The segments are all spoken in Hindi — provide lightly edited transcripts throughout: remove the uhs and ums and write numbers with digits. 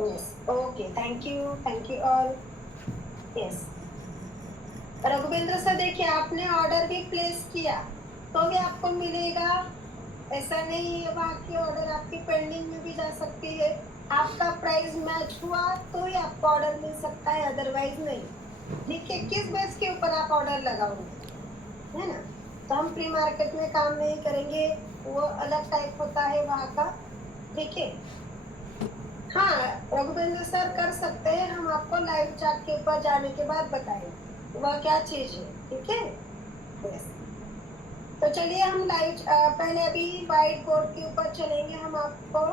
Yes, okay, thank you all. Yes, Raghuvendra sir देखिए आपने ऑर्डर भी प्लेस किया तो भी आपको मिलेगा, ऐसा नहीं है। बाकी ऑर्डर आपकी पेंडिंग में भी जा सकती है। आपका प्राइस मैच हुआ तो ही आपको ऑर्डर मिल सकता है, अदरवाइज नहीं। ठीक है, किस बेस के ऊपर आप ऑर्डर लगाओगे, है ना। तो हम प्री मार्केट में काम नहीं करेंगे, वो अलग टाइप होता है वहाँ का। ठीक है, हाँ रघुवेंद्र सर कर सकते हैं, हम आपको लाइव चैट के ऊपर जाने के बाद बताएंगे वह क्या चीज है। ठीक है, यस। तो चलिए हम लाइव पहले अभी व्हाइट बोर्ड के ऊपर चलेंगे। हम आपको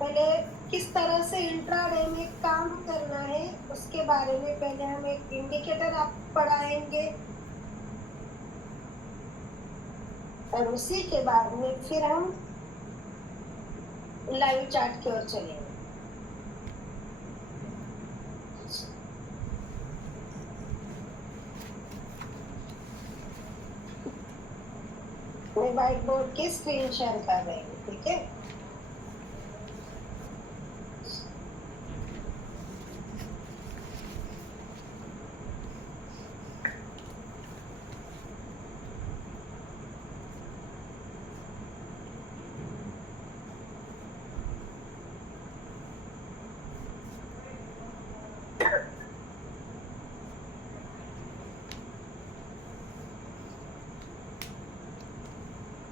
पहले किस तरह से इंट्राडे में काम करना है उसके बारे में पहले हम एक इंडिकेटर आप पढ़ाएंगे, और उसी के बाद में फिर हम लाइव चैट की ओर चलेंगे। मैं व्हाइट बोर्ड की स्क्रीन शेयर कर रही हूँ। ठीक है,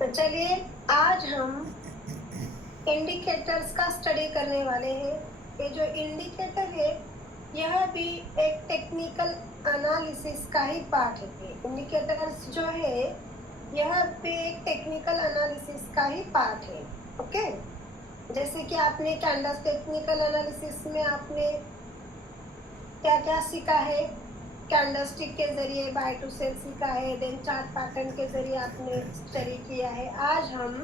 तो चलिए आज हम इंडिकेटर्स का स्टडी करने वाले हैं। ये जो इंडिकेटर है यह भी एक टेक्निकल एनालिसिस का ही पार्ट है। इंडिकेटर्स जो है यह भी एक टेक्निकल एनालिसिस का ही पार्ट है। ओके, जैसे कि आपने कैंडल्स टेक्निकल एनालिसिस में आपने क्या क्या सीखा है, कैंडलस्टिक के जरिए बाय टू सेल सीखा है, देन चार्ट पैटर्न के जरिए आपने स्टडी किया है। आज हम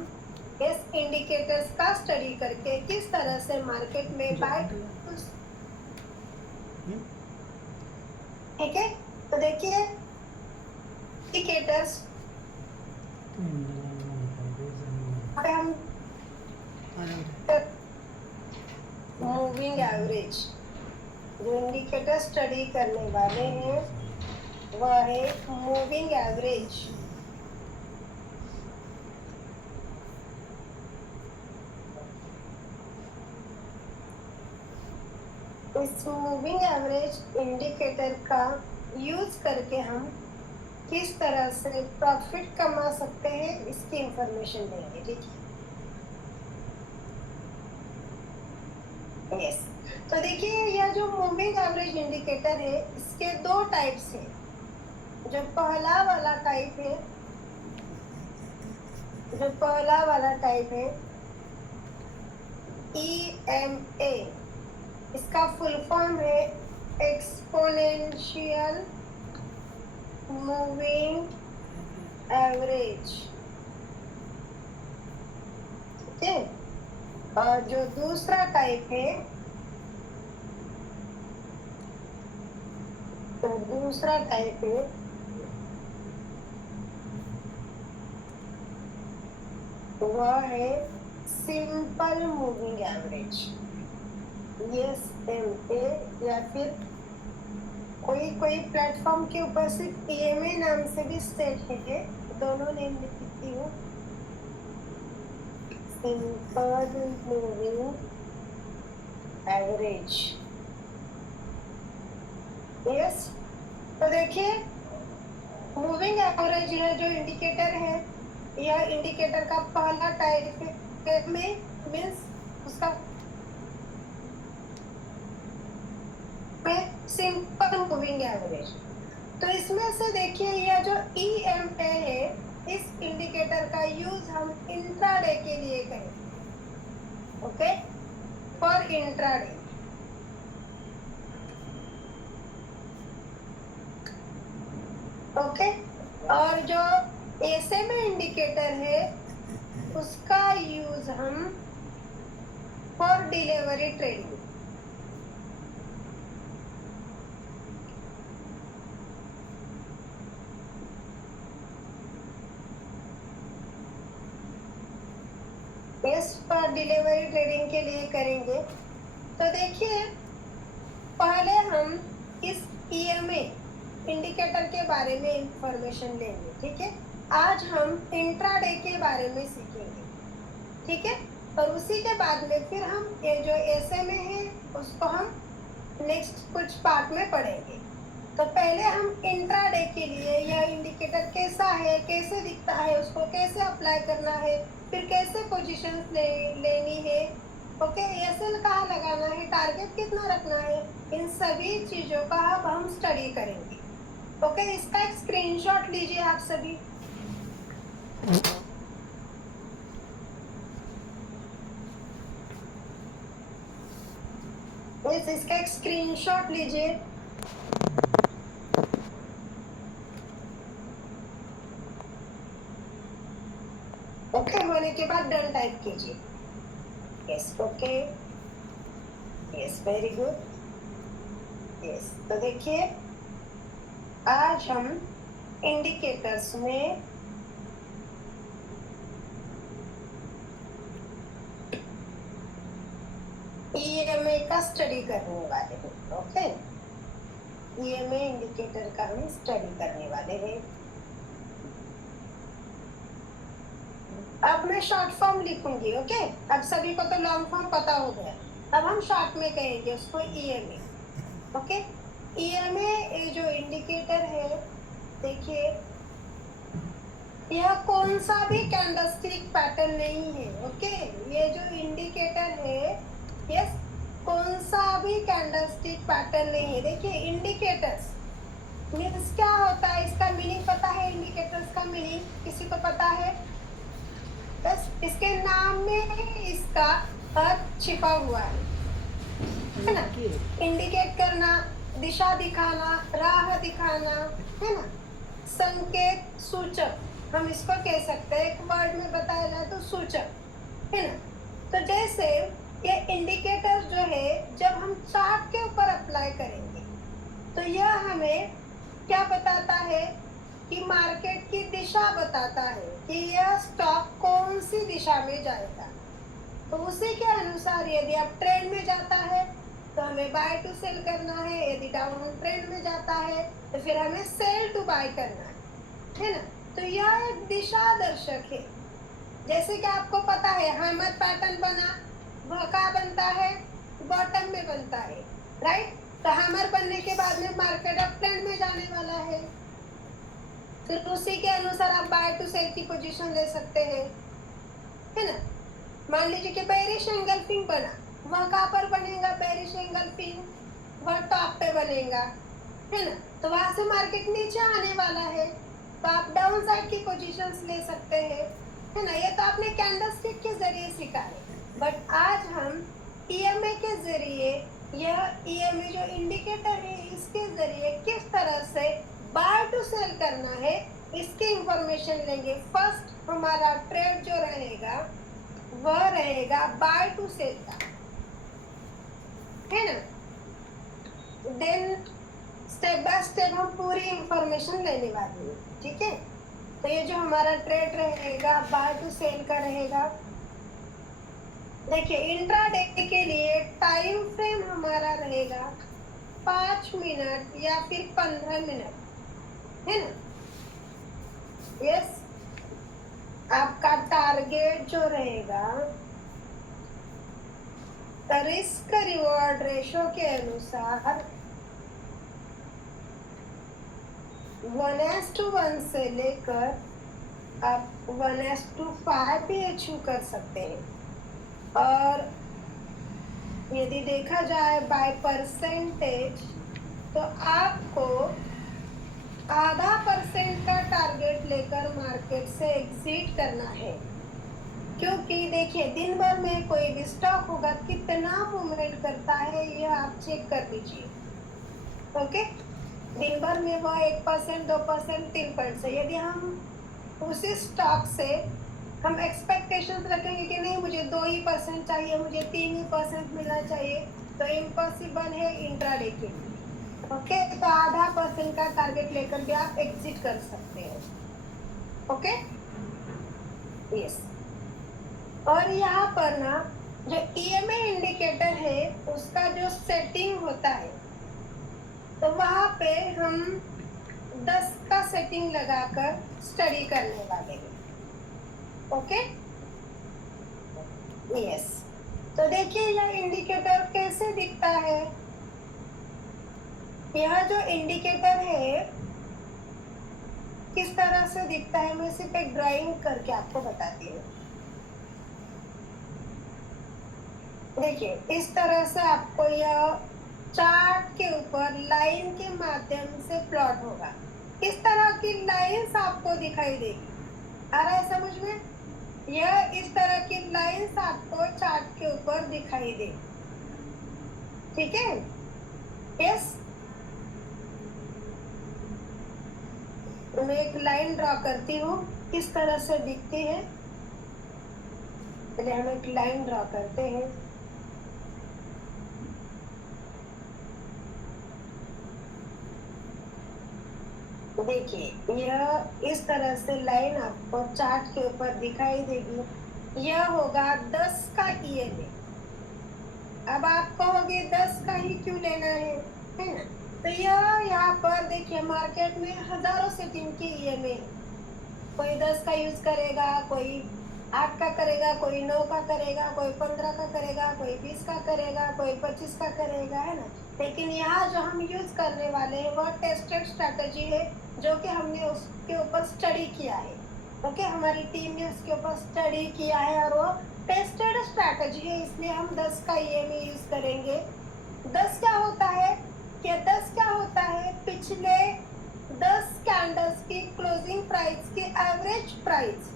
इस इंडिकेटर्स का स्टडी करके किस तरह से मार्केट में बाय, ठीक है। तो देखिए इंडिकेटर्स हम मूविंग एवरेज जो इंडिकेटर स्टडी करने वाले हैं वह है मूविंग एवरेज। इस मूविंग एवरेज इंडिकेटर का यूज करके हम किस तरह से प्रॉफिट कमा सकते हैं इसकी इंफॉर्मेशन देंगे। ठीक है, यस। तो देखिए यह जो मूविंग एवरेज इंडिकेटर है इसके दो टाइप्स हैं। जो पहला वाला टाइप है, है EMA, इसका फुल फॉर्म है एक्सपोनेंशियल मूविंग एवरेज। ठीक है, और जो दूसरा टाइप है, वह है सिंपल मूविंग एवरेज, SMA, या फिर कोई प्लेटफॉर्म के ऊपर सिर्फ EMA नाम से भी स्टेट है, दोनों नेम लिखती हूँ। Simple moving average, yes. तो देखिए मूविंग एवरेज यह जो इंडिकेटर है, यह इंडिकेटर का पहला टाइप में मीन्स उसका सिंपल मूविंग एवरेज। तो इसमें से देखिए यह जो EMA है इस इंडिकेटर का यूज हम इंट्राडे के लिए करेंगे। Okay, for intraday. ओके, और जो SMA इंडिकेटर है उसका यूज हम फॉर डिलीवरी ट्रेडिंग। इस पर डिलीवरी ट्रेडिंग के लिए करेंगे। तो देखिए, पहले हम इस ईएमए इंडिकेटर के बारे में इंफॉर्मेशन लेंगे, ठीक है। आज हम इंट्राडे के बारे में सीखेंगे, ठीक है। और उसी के बाद में फिर हम ये जो एसएमए है उसको हम नेक्स्ट कुछ पार्ट में पढ़ेंगे। तो पहले हम इंट्राडे के लिए यह इंडिकेटर कैसा है, कैसे दिखता है, उसको कैसे अप्लाई करना है, फिर कैसे पोजीशंस लेनी है, ओके, एसएल कहाँ लगाना है, टारगेट कितना रखना है, इन सभी चीजों का अब हम स्टडी करेंगे। ओके, इसका एक स्क्रीनशॉट लीजिए आप सभी। इसका एक स्क्रीनशॉट लीजिए। ओके होने के बाद डन टाइप कीजिए। Yes, okay, yes, very good. Yes, तो देखिए, आज हम इंडिकेटर्स में ईएमए का स्टडी करने वाले हैं। ओके, ईएमए इंडिकेटर का हम स्टडी करने वाले हैं। अब मैं शॉर्ट फॉर्म लिखूंगी, ओके। अब सभी को तो लॉन्ग फॉर्म पता हो गया, अब हम शॉर्ट में कहेंगे उसको ईएमए। ओके, ईएमए ये जो इंडिकेटर है, देखिए, यह कौन सा भी कैंडलस्टिक पैटर्न नहीं है। ओके, ये जो इंडिकेटर है, यस, कौन सा भी कैंडलस्टिक पैटर्न नहीं है। देखिए, इंडिकेटर्स मीन्स क्या होता है, इसका मीनिंग पता है? इंडिकेटर्स का मीनिंग किसी को पता है? बस इसके नाम में इसका अर्थ छिपा हुआ है ना। इंडिकेट करना, दिशा दिखाना, राह दिखाना, है ना। संकेत, सूचक, हम इसको कह सकते हैं। एक वर्ड में बताया जाए तो सूचक, है ना। तो जैसे ये इंडिकेटर जो है, जब हम चार्ट के ऊपर अप्लाई करेंगे तो यह हमें क्या बताता है कि मार्केट की दिशा बताता है कि यह स्टॉक कौन सी दिशा में जाएगा। तो उसी के अनुसार यदि आप ट्रेंड में जाता है तो हमें बाय टू सेल करना है, यदि डाउन ट्रेंड में जाता है तो फिर हमें सेल टू बाय करना है ना। तो यह एक दिशा दर्शक है। जैसे कि आपको पता है, हैमर पैटर्न बना, वह कहाँ बनता है? बॉटम में बनता है, राइट। तो हैमर बनने के बाद में मार्केट अप ट्रेंड में जाने वाला है, फिर उसी के अनुसार आप बाय टू सेल की पोजीशन ले सकते हैं, है ना। मान लीजिए कि बेरिश एंगल्फिंग बना, वह कहाँ पर बनेगा? बेरिश एंगल्फिंग वह टॉप पे बनेगा, है ना। तो वहां से मार्केट नीचे आने वाला है, तो आप डाउन साइड की पोजीशंस ले सकते हैं, है ना। ये तो आपने कैंडलस्टिक के जरिए सीखा है, बट आज हम ईएमए के जरिए, यह ईएमए जो इंडिकेटर है, इसके जरिए किस तरह से बाय टू सेल करना है इसकी इंफॉर्मेशन लेंगे। फर्स्ट हमारा ट्रेड जो रहेगा वह रहेगा बाय टू सेल का, है ना। देन स्टेप बाय स्टेप हम पूरी इंफॉर्मेशन लेने वाले हैं, ठीक है। तो ये जो हमारा ट्रेड रहेगा बाय टू सेल का रहेगा। देखिए, इंट्राडे के लिए टाइम फ्रेम हमारा रहेगा 5 मिनट या फिर 15 मिनट, है ना। यस, आपका टारगेट जो रहेगा रिस्क रिवॉर्ड रेशो के अनुसार 1:1 से लेकर आप 1:5 भी अचीव कर सकते हैं। और यदि देखा जाए बाय परसेंटेज, तो आपको 0.5% का टारगेट लेकर मार्केट से एग्जिट करना है। क्योंकि देखिए, दिन भर में कोई भी स्टॉक होगा, कितना मूवमेंट करता है यह आप चेक कर लीजिए, ओके। दिन भर में वह 1%, 2%, 3% से, यदि हम उसी स्टॉक से हम एक्सपेक्टेशंस रखेंगे कि नहीं मुझे 2% चाहिए, मुझे 3% मिलना चाहिए, तो इम्पॉसिबल है इंट्राडे के लिए, ओके। तो 0.5% का टारगेट लेकर भी आप एग्जिट कर सकते हैं, ओके, यस। और यहाँ पर ना जो ईएमए इंडिकेटर है उसका जो सेटिंग होता है, तो वहां पे हम 10 का सेटिंग लगाकर स्टडी करने वाले हैं। Okay, yes. तो देखिए यह इंडिकेटर कैसे दिखता है। यह जो इंडिकेटर है किस तरह से दिखता है, मैं सिर्फ एक ड्राइंग करके आपको बताती हूँ। देखिए इस तरह से आपको यह चार्ट के ऊपर लाइन के माध्यम से प्लॉट होगा। किस तरह की लाइंस आपको दिखाई देगी, आ रहा है समझ में? यह इस तरह की लाइंस आपको चार्ट के ऊपर दिखाई दे, ठीक है? यस, मैं एक लाइन ड्रॉ करती हूँ, किस तरह से दिखती है। पहले हम एक लाइन ड्रॉ करते हैं। देखिए यह इस तरह से लाइन आपको चार्ट के ऊपर दिखाई देगी। यह होगा 10 का ईएमए। अब आप कहोगे 10 का ही क्यों लेना है ना? तो यह यहाँ पर देखिए मार्केट में हजारों सेटिंग की ईएमए, कोई 10 का यूज करेगा, कोई 8 का करेगा, कोई 9 का करेगा, कोई 15 का करेगा, कोई 20 का करेगा, कोई 25 का करेगा, है ना? लेकिन यहाँ जो हम यूज करने वाले हैं वह टेस्टेड स्ट्रैटेजी है, जो कि हमने उसके ऊपर स्टडी किया है। ओके, हमारी टीम ने उसके ऊपर स्टडी किया है और वो टेस्टेड स्ट्रैटेजी है, इसलिए हम 10 का ईएमए यूज करेंगे। 10 क्या होता है कि 10 क्या होता है, पिछले 10 कैंडल्स की क्लोजिंग प्राइस की एवरेज प्राइस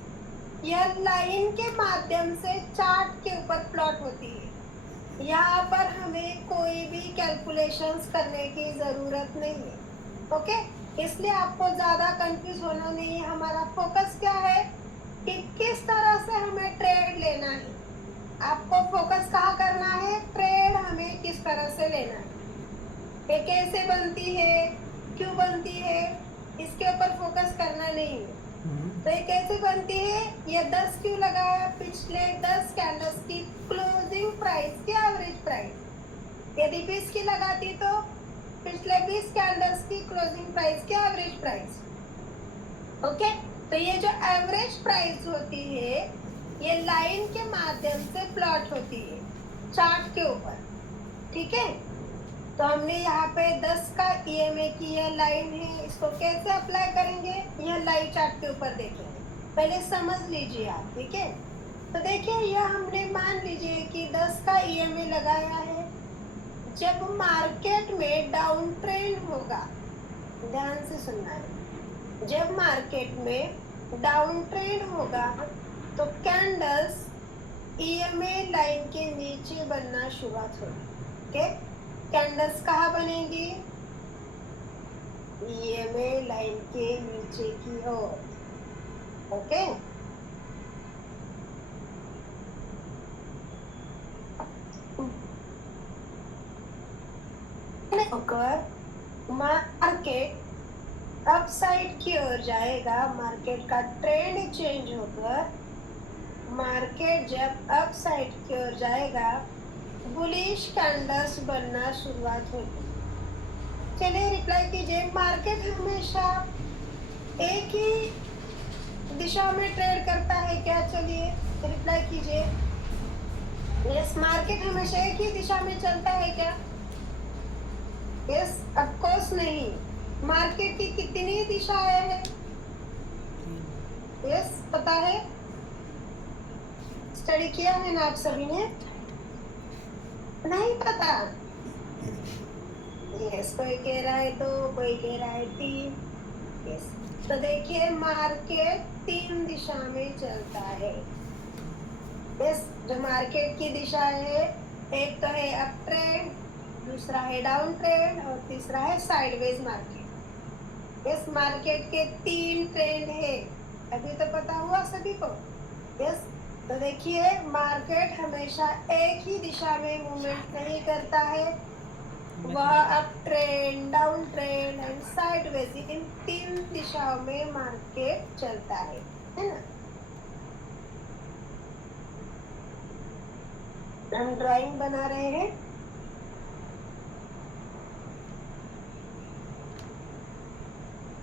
यह लाइन के माध्यम से चार्ट के ऊपर प्लॉट होती है। यहाँ पर हमें कोई भी कैलकुलेशंस करने की जरूरत नहीं है। ओके, इसलिए आपको ज्यादा कंफ्यूज होना नहीं है। हमारा फोकस क्या है कि किस तरह से हमें ट्रेड लेना है। आपको फोकस कहाँ करना है, ट्रेड हमें किस तरह से लेना है, ये कैसे बनती है, क्यों बनती है, इसके ऊपर फोकस करना नहीं है। तो ये कैसे बनती है, ये 10 क्यों लगाया, पिछले 10 कैंडल्स की क्लोजिंग प्राइस की एवरेज प्राइस। यदि 20 की लगाती तो पिछले 20 कैंडल्स की क्लोजिंग प्राइस की एवरेज प्राइस। ओके, तो ये जो एवरेज प्राइस होती है ये लाइन के माध्यम से प्लॉट होती है चार्ट के ऊपर, ठीक है? तो हमने यहाँ पे 10 का ईएमए की यह लाइन है, इसको कैसे अप्लाई करेंगे यह लाइव चार्ट के ऊपर देखेंगे। पहले समझ लीजिए आप, ठीक है? तो देखिए यह हमने मान लीजिए कि 10 का ईएमए लगाया है। जब मार्केट में डाउन ट्रेंड होगा, ध्यान से सुनना है, जब मार्केट में डाउन ट्रेंड होगा तो कैंडल्स ईएमए लाइन के नीचे बनना शुरुआत होगी। ओके, कैंडल्स कहाँ बनेंगी, ईएमए लाइन के नीचे की ओर। ओके, होकर मार्केट अपसाइड की ओर जाएगा। मार्केट का ट्रेंड चेंज होकर मार्केट जब अपसाइड की ओर जाएगा बुलिश कैंडल्स बनना शुरुआत होगी। चलिए रिप्लाई कीजिए, मार्केट हमेशा एक ही दिशा में ट्रेड करता है क्या? चलिए रिप्लाई कीजिए। यस, मार्केट हमेशा एक ही दिशा में चलता है क्या? यस, ऑफ कोर्स नहीं। मार्केट की कितनी दिशाएं हैं? यस, पता है, स्टडी किया है ना आप सभी ने? नहीं पता? यस, कोई कह रहा है 2, कोई कह रहा है 3। यस, तो देखिए मार्केट 3 दिशा में चलता है। यस, जो मार्केट की दिशा है, एक तो है अप ट्रेंड, दूसरा है डाउन ट्रेंड और तीसरा है साइडवेज मार्केट। इस मार्केट के 3 ट्रेंड है, अभी तो पता हुआ सभी को। यस, तो देखिए मार्केट हमेशा एक ही दिशा में मूवमेंट नहीं करता है, वह up trend, down trend and sideways, इन 3 दिशाओं में मार्केट चलता है ना? हम ड्राइंग बना रहे हैं।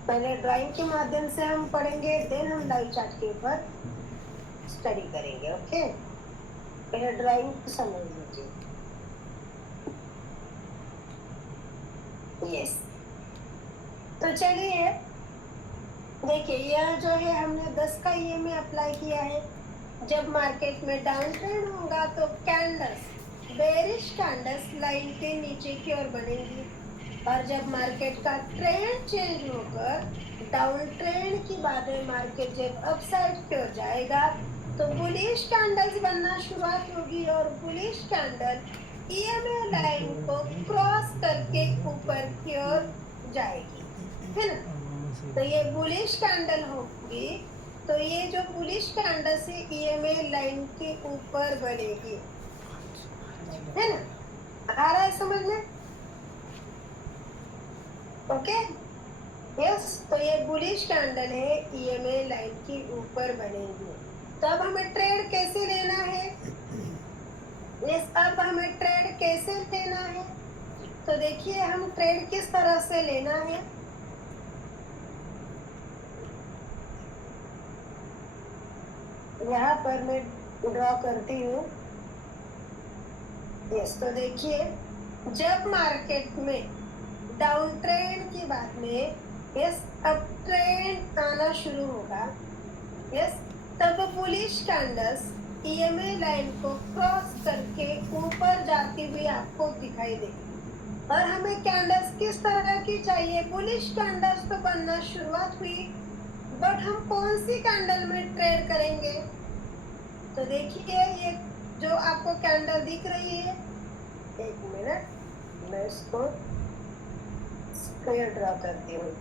पहले ड्राइंग के माध्यम से हम पढ़ेंगे, देन हम लाइव चार्ट के ऊपर स्टडी करेंगे। ओके, पहले ड्राइंग को समझ लीजिए। यस, तो चलिए देखिए, यह जो है हमने 10 का EMA अप्लाई किया है। जब मार्केट में डाउन ट्रेंड होगा तो कैंडल्स, बेरिश कैंडल्स लाइन के नीचे की ओर बनेंगी, और जब मार्केट का ट्रेंड चेंज होकर डाउन ट्रेंड की बाद में मार्केट जब अपसाइड की ओर जाएगा तो बुलिश कैंडल्स बनना शुरुआत होगी, और बुलिश कैंडल EMA लाइन को क्रॉस करके ऊपर की ओर जाएगी, है ना। तो ये बुलिश कैंडल होगी, तो ये जो बुलिश कैंडल से EMA लाइन के ऊपर बनेगी, है ना। आ रहा है समझ में? Okay, yes. तो ये बुलिश कैंडल है, EMA लाइन के ऊपर बनेगी। तो अब हमें ट्रेड कैसे लेना है? यस, अब हमें ट्रेड कैसे लेना है? तो देखिए, हम ट्रेड किस तरह से लेना है। यहाँ पर मैं ड्रॉ करती हूँ। यस, तो देखिए, जब मार्केट में डाउन ट्रेंड के बाद में यस अप ट्रेंड आना शुरू होगा, यस, तब बुलिश कैंडल्स EMA लाइन को क्रॉस करके ऊपर जाती हुई आपको दिखाई देगी। और हमें कैंडल्स किस तरह की चाहिए? बुलिश कैंडल्स तो बनना शुरुआत हुई, बट हम कौन सी कैंडल में ट्रेड करेंगे? तो देखिए, ये जो आपको कैंडल दिख रही है, एक मिनट मैं इसको स्क्वायर ड्रॉ करती हूँ।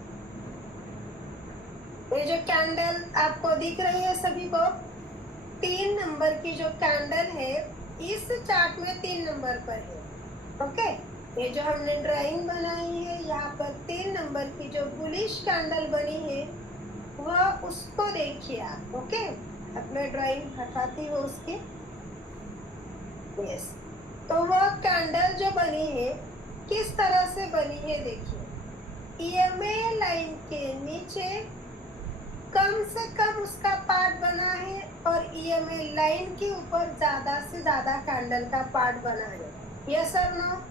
ये जो कैंडल आपको दिख रही है सभी को, 3 नंबर की जो कैंडल है इस चार्ट में 3 नंबर पर है। ओके, ये जो हमने ड्राइंग बनाई है, यहाँ पर 3 नंबर की जो बुलिश कैंडल बनी है वह उसको देखिए आप। ओके, अब मैं ड्राइंग हटाती हूँ उसकी। यस, तो वह कैंडल जो बनी है किस तरह से बनी है देखिए। EMA लाइन के नीचे कम से कम उसका पार्ट बना है, और EMA लाइन के ऊपर ज्यादा से ज्यादा कैंडल का पार्ट बना है। यस और नो?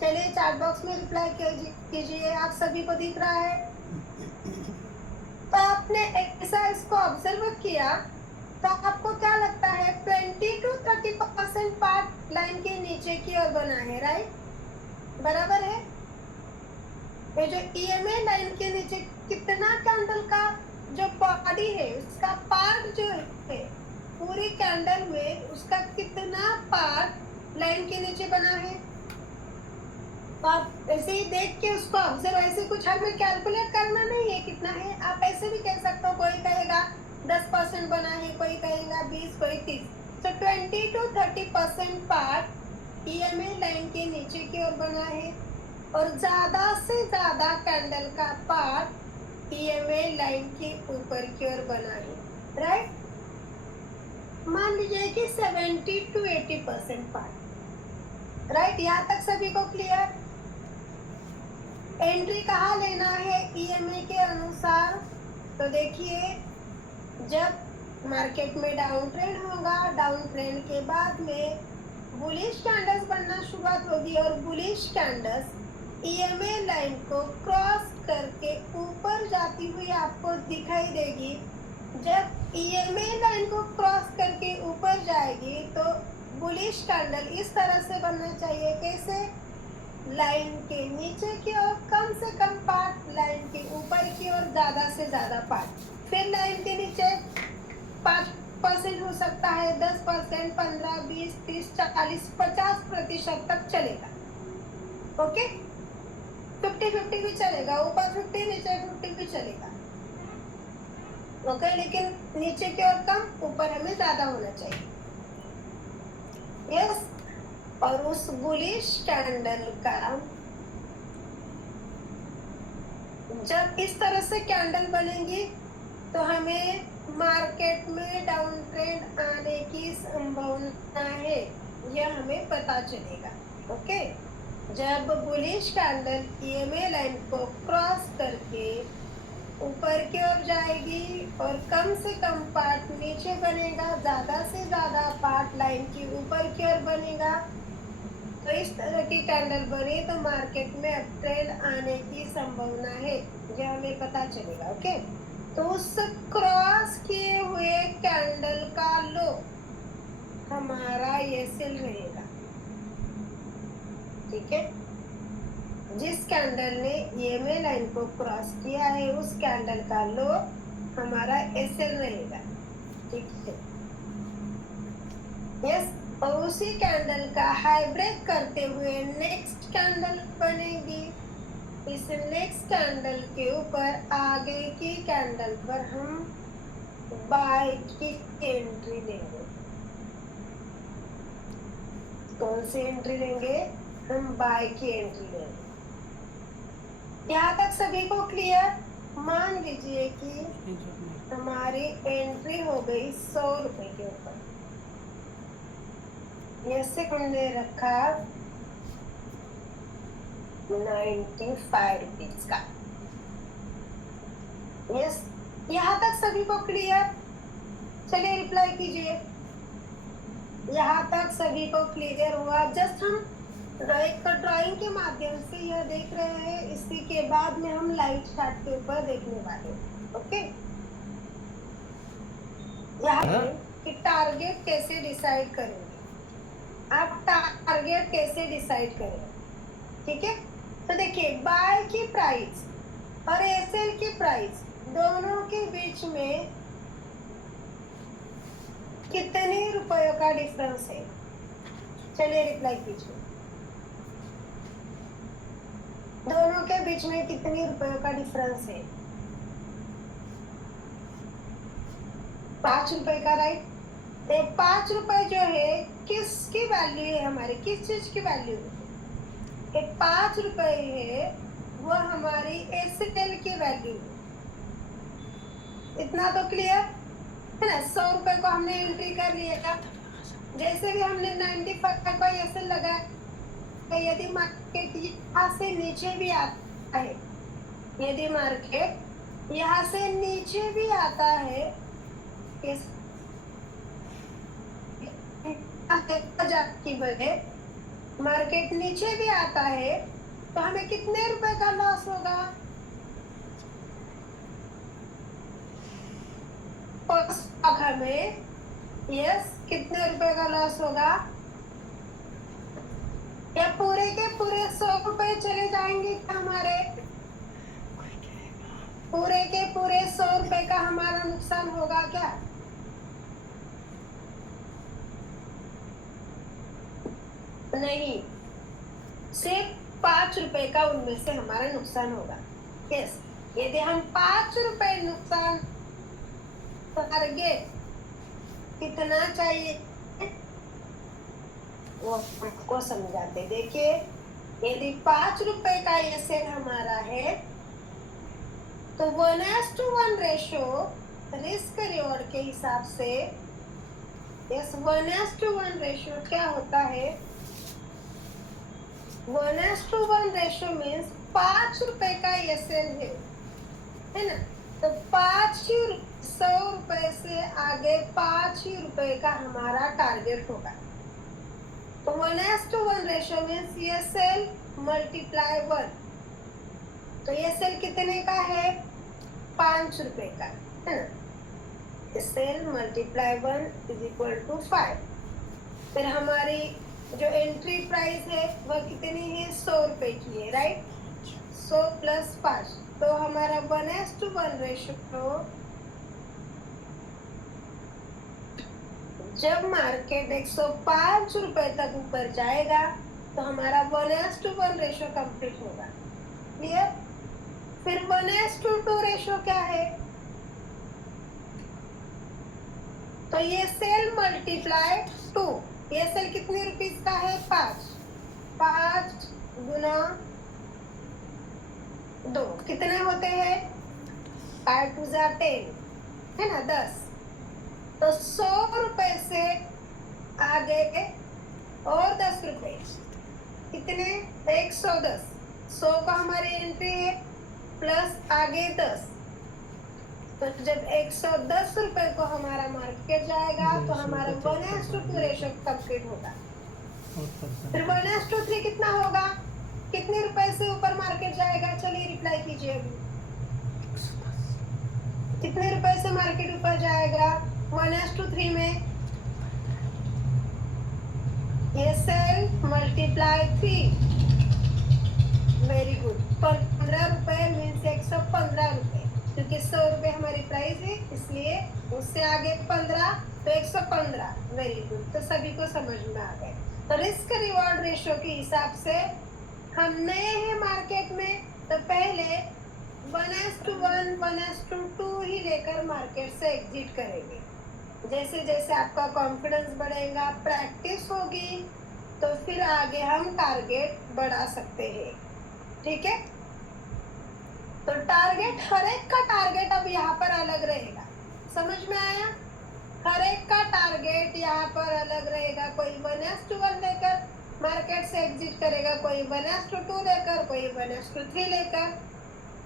चलिए चैट बॉक्स में रिप्लाई कीजिए, आप सभी को दिख रहा है? तो आपने ऐसा इसको ऑब्जर्व किया तो आपको क्या लगता है? 20 to 30% पार्ट लाइन के नीचे की ओर बना है, राइट? बराबर है। ये जो EMA लाइन के नीचे कितना कैंडल का जो बॉडी है, उसका पार्ट जो है पूरी कैंडल में, उसका कितना पार्ट लाइन के नीचे बना है? तो आप ऐसे ही देख के उसको ऑब्जर्व, ऐसे कुछ हमें कैलकुलेट करना नहीं है कितना है। आप ऐसे भी कह सकते हो, कोई कहेगा 10% बना है, कोई कहेगा 20, कोई 30। तो 20 to 30% पार्ट EMA लाइन के नीचे की ओर बना है, और ज्यादा से ज्यादा कैंडल का पार्ट EMA लाइन के ऊपर की ओर बना है, राइट? मान लीजिए कि 70 to 80% पार्ट, राइट? यहाँ तक सभी को क्लियर? एंट्री कहाँ लेना है EMA के अनुसार? तो देखिए, जब मार्केट में डाउन ट्रेंड होगा, डाउन ट्रेंड के बाद में बुलिश कैंडल्स बनना शुरुआत होगी, और बुलिश कैंडल्स EMA लाइन को क्रॉस करके ऊपर जाती हुई आपको दिखाई देगी। जब EMA लाइन को क्रॉस करके ऊपर जाएगी तो बुलिश कैंडल इस तरह से बनना चाहिए। कैसे? लाइन के नीचे की ओर कम से कम पार्ट, लाइन के ऊपर की ओर ज्यादा से ज्यादा पार्ट। फिर लाइन के नीचे 5% हो सकता है, 10%, 15, 20, 30, 40, 50% तक चलेगा। ओके, 50-50 भी चलेगा, ऊपर 50 नीचे 50 भी चलेगा। ओके, लेकिन नीचे की ओर कम, ऊपर हमें ज्यादा होना चाहिए। यस, और उस बुलिश कैंडल का जब इस तरह से कैंडल बनेंगी तो हमें मार्केट में डाउन ट्रेंड आने की संभावना है, यह हमें पता चलेगा। ओके, जब बुलिश कैंडल EMA लाइन को क्रॉस करके ऊपर की ओर जाएगी और कम से कम पार्ट नीचे बनेगा, ज्यादा से ज्यादा पार्ट लाइन की ऊपर की ओर बनेगा। तो इस तरह की कैंडल बनी तो मार्केट में अप ट्रेंड आने की संभावना है, ये हमें पता चलेगा। ओके, तो उस क्रॉस किए हुए कैंडल का लो हमारा ये सेल रहेगा। ठीक है, जिस कैंडल ने ईएमए लाइन को क्रॉस किया है उस कैंडल का लो हमारा एसएल रहेगा। ठीक है, यस। और उसी कैंडल का हाई ब्रेक करते हुए नेक्स्ट कैंडल बनेगी। इस नेक्स्ट कैंडल के ऊपर आगे की कैंडल पर हम बाय की एंट्री लेंगे। कौन सी एंट्री लेंगे? हम बाय की एंट्री लेंगे। यहाँ तक सभी को क्लियर? मान लीजिए कि हमारी एंट्री हो गई 100 रुपए के ऊपर। ऐसे हमने रखा 95 रुपीज का। यस, यहाँ तक सभी को क्लियर? चलिए रिप्लाई कीजिए। यहाँ तक सभी को क्लियर हुआ? जस्ट हम एक ड्राइंग के माध्यम से यह देख रहे हैं, इसी के बाद में हम लाइट चार्ट के ऊपर देखने वाले हैं। ओके, यहाँ कि टारगेट कैसे डिसाइड करेंगे, आप टारगेट कैसे डिसाइड करेंगे। ठीक है, तो देखिए बाय की प्राइस और एसएल की प्राइस दोनों के बीच में कितने रुपयों का डिफरेंस है? चलिए रिप्लाई कीजिए। दोनों के बीच में कितने रुपयों का डिफरेंस है? 5 रुपए का, राइट। तो 5 रुपए जो है किसकी वैल्यू है? हमारी किस चीज की वैल्यू है? 5 रुपए है वो हमारी एसएल की वैल्यू है। इतना तो क्लियर है ना? 100 रुपए को हमने एंट्री कर लिया, जैसे भी हमने 95 का एसएल लगाया, यदि मार्केट यहाँ से नीचे भी आता है, यदि मार्केट यहाँ से नीचे भी आता है, की वजह मार्केट नीचे भी आता है, तो हमें कितने रुपए का लॉस होगा? हमें यस कितने रुपए का लॉस होगा? या पूरे के पूरे 100 रुपए चले जाएंगे क्या हमारे? पूरे के पूरे 100 रुपए का हमारा नुकसान होगा क्या? नहीं, सिर्फ 5 रुपए का उनमें से हमारा नुकसान होगा। यस, यदि हम 5 रुपए नुकसान टारगेट कितना चाहिए वो आपको समझाते। देखिए, यदि 5 रुपए का ये सेल हमारा है तो 1:1 रेशो रिस्क रिवॉर्ड के हिसाब से, यस 1:1 रेशो क्या होता है? 1:1 रेशो मीन्स 5 रुपए का ये सेल है ना? तो 100 रुपए से आगे 5 ही रुपए का हमारा टारगेट होगा। तो 1:1 रेशो मीन्स ये सेल मल्टीप्लाई 1। तो ये सेल कितने का है? 5 रुपए का है ना? Sale multiply 1 is equal to 5। फिर हमारी जो एंट्री प्राइस है वह कितनी है? 100 रुपए की है, राइट। 100 प्लस 5, तो हमारा 1:1 रेशो, जब मार्केट 105 रुपए तक ऊपर जाएगा तो हमारा 1:1 रेशो कंप्लीट होगा। क्लियर? फिर 1:2 रेशो क्या है? तो ये सेल मल्टीप्लाई 2, ये सेल कितने रुपीस का है? 5। 5 गुना 2 कितने होते हैं? 5 2 10 है ना, 10। तो 100 रुपए से आगे और 10 रुपए, कितने? 110। 100 का हमारी एंट्री है प्लस आगे 10, तो जब 110 रुपए को हमारा मार्केट जाएगा तो हमारा 1:2 रेशो कंप्लीट होगा। फिर 1:3 कितना होगा, कितने रुपए से ऊपर मार्केट जाएगा? चलिए रिप्लाई कीजिए अभी। कितने रुपए से मार्केट ऊपर जाएगा 1:3 में? ये सेल मल्टीप्लाई 3। Very good. 15 रुपए मीन्स 115 रुपए, क्योंकि 100 रुपए हमारी प्राइस है इसलिए उससे आगे 15 तो 115। वेरी गुड, तो सभी को समझ में आ गए। तो रिस्क रिवॉर्ड रेशियो के हिसाब से हम नए हैं मार्केट में तो पहले 1:1 1:2 ही लेकर मार्केट से एग्जिट करेंगे। जैसे जैसे आपका कॉन्फिडेंस बढ़ेगा, प्रैक्टिस होगी, तो फिर आगे हम टारगेट बढ़ा सकते हैं। ठीक है, तो टारगेट, हर एक का टारगेट अब यहाँ पर अलग रहेगा। समझ में आया? हर एक का टारगेट यहाँ पर अलग रहेगा। कोई 1:1 लेकर मार्केट से एग्जिट करेगा, कोई 1:2 लेकर, कोई 1:3 लेकर।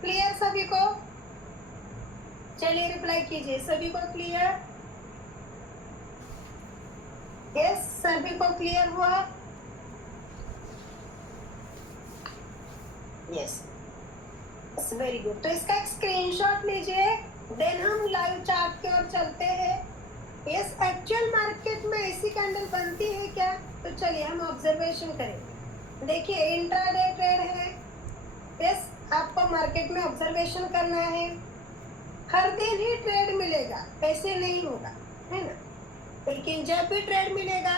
क्लियर सभी को? चलिए रिप्लाई कीजिए, सभी को क्लियर? यस, सभी को क्लियर हुआ? Yes, very good. तो इसका एक स्क्रीनशॉट लीजिए, देन हम लाइव चार्ट की ओर चलते हैं। यस, एक्चुअल मार्केट में ऐसी कैंडल बनती है क्या? तो चलिए हम ऑब्जर्वेशन करेंगे। देखिए इंट्राडे ट्रेड है। यस, आपको मार्केट में ऑब्जर्वेशन करना है। हर दिन ही ट्रेड मिलेगा ऐसे नहीं होगा, है ना? लेकिन जब भी ट्रेड मिलेगा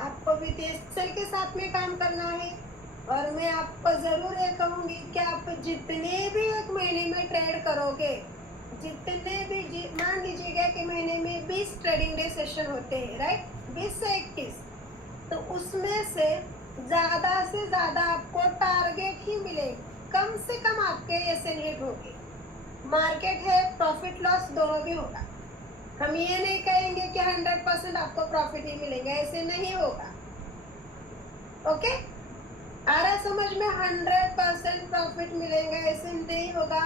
आपको भी तेज सेल के साथ में काम करना है। और मैं आपको जरूर ये कहूंगी कि आप जितने भी एक महीने में ट्रेड करोगे, जितने भी मान लीजिएगा कि महीने में 20 ट्रेडिंग डे सेशन होते हैं, राइट? 20 से 21, तो उसमें से ज्यादा आपको टारगेट ही मिलेगा। कम से कम आपके एसएल हिट होगी। मार्केट है, प्रॉफिट लॉस दोनों भी होगा। हम ये नहीं कहेंगे कि 100% आपको प्रॉफिट ही मिलेगा, ऐसे नहीं होगा। ओके, आ रहा समझ में? 100% प्रॉफिट मिलेगा ऐसे नहीं होगा।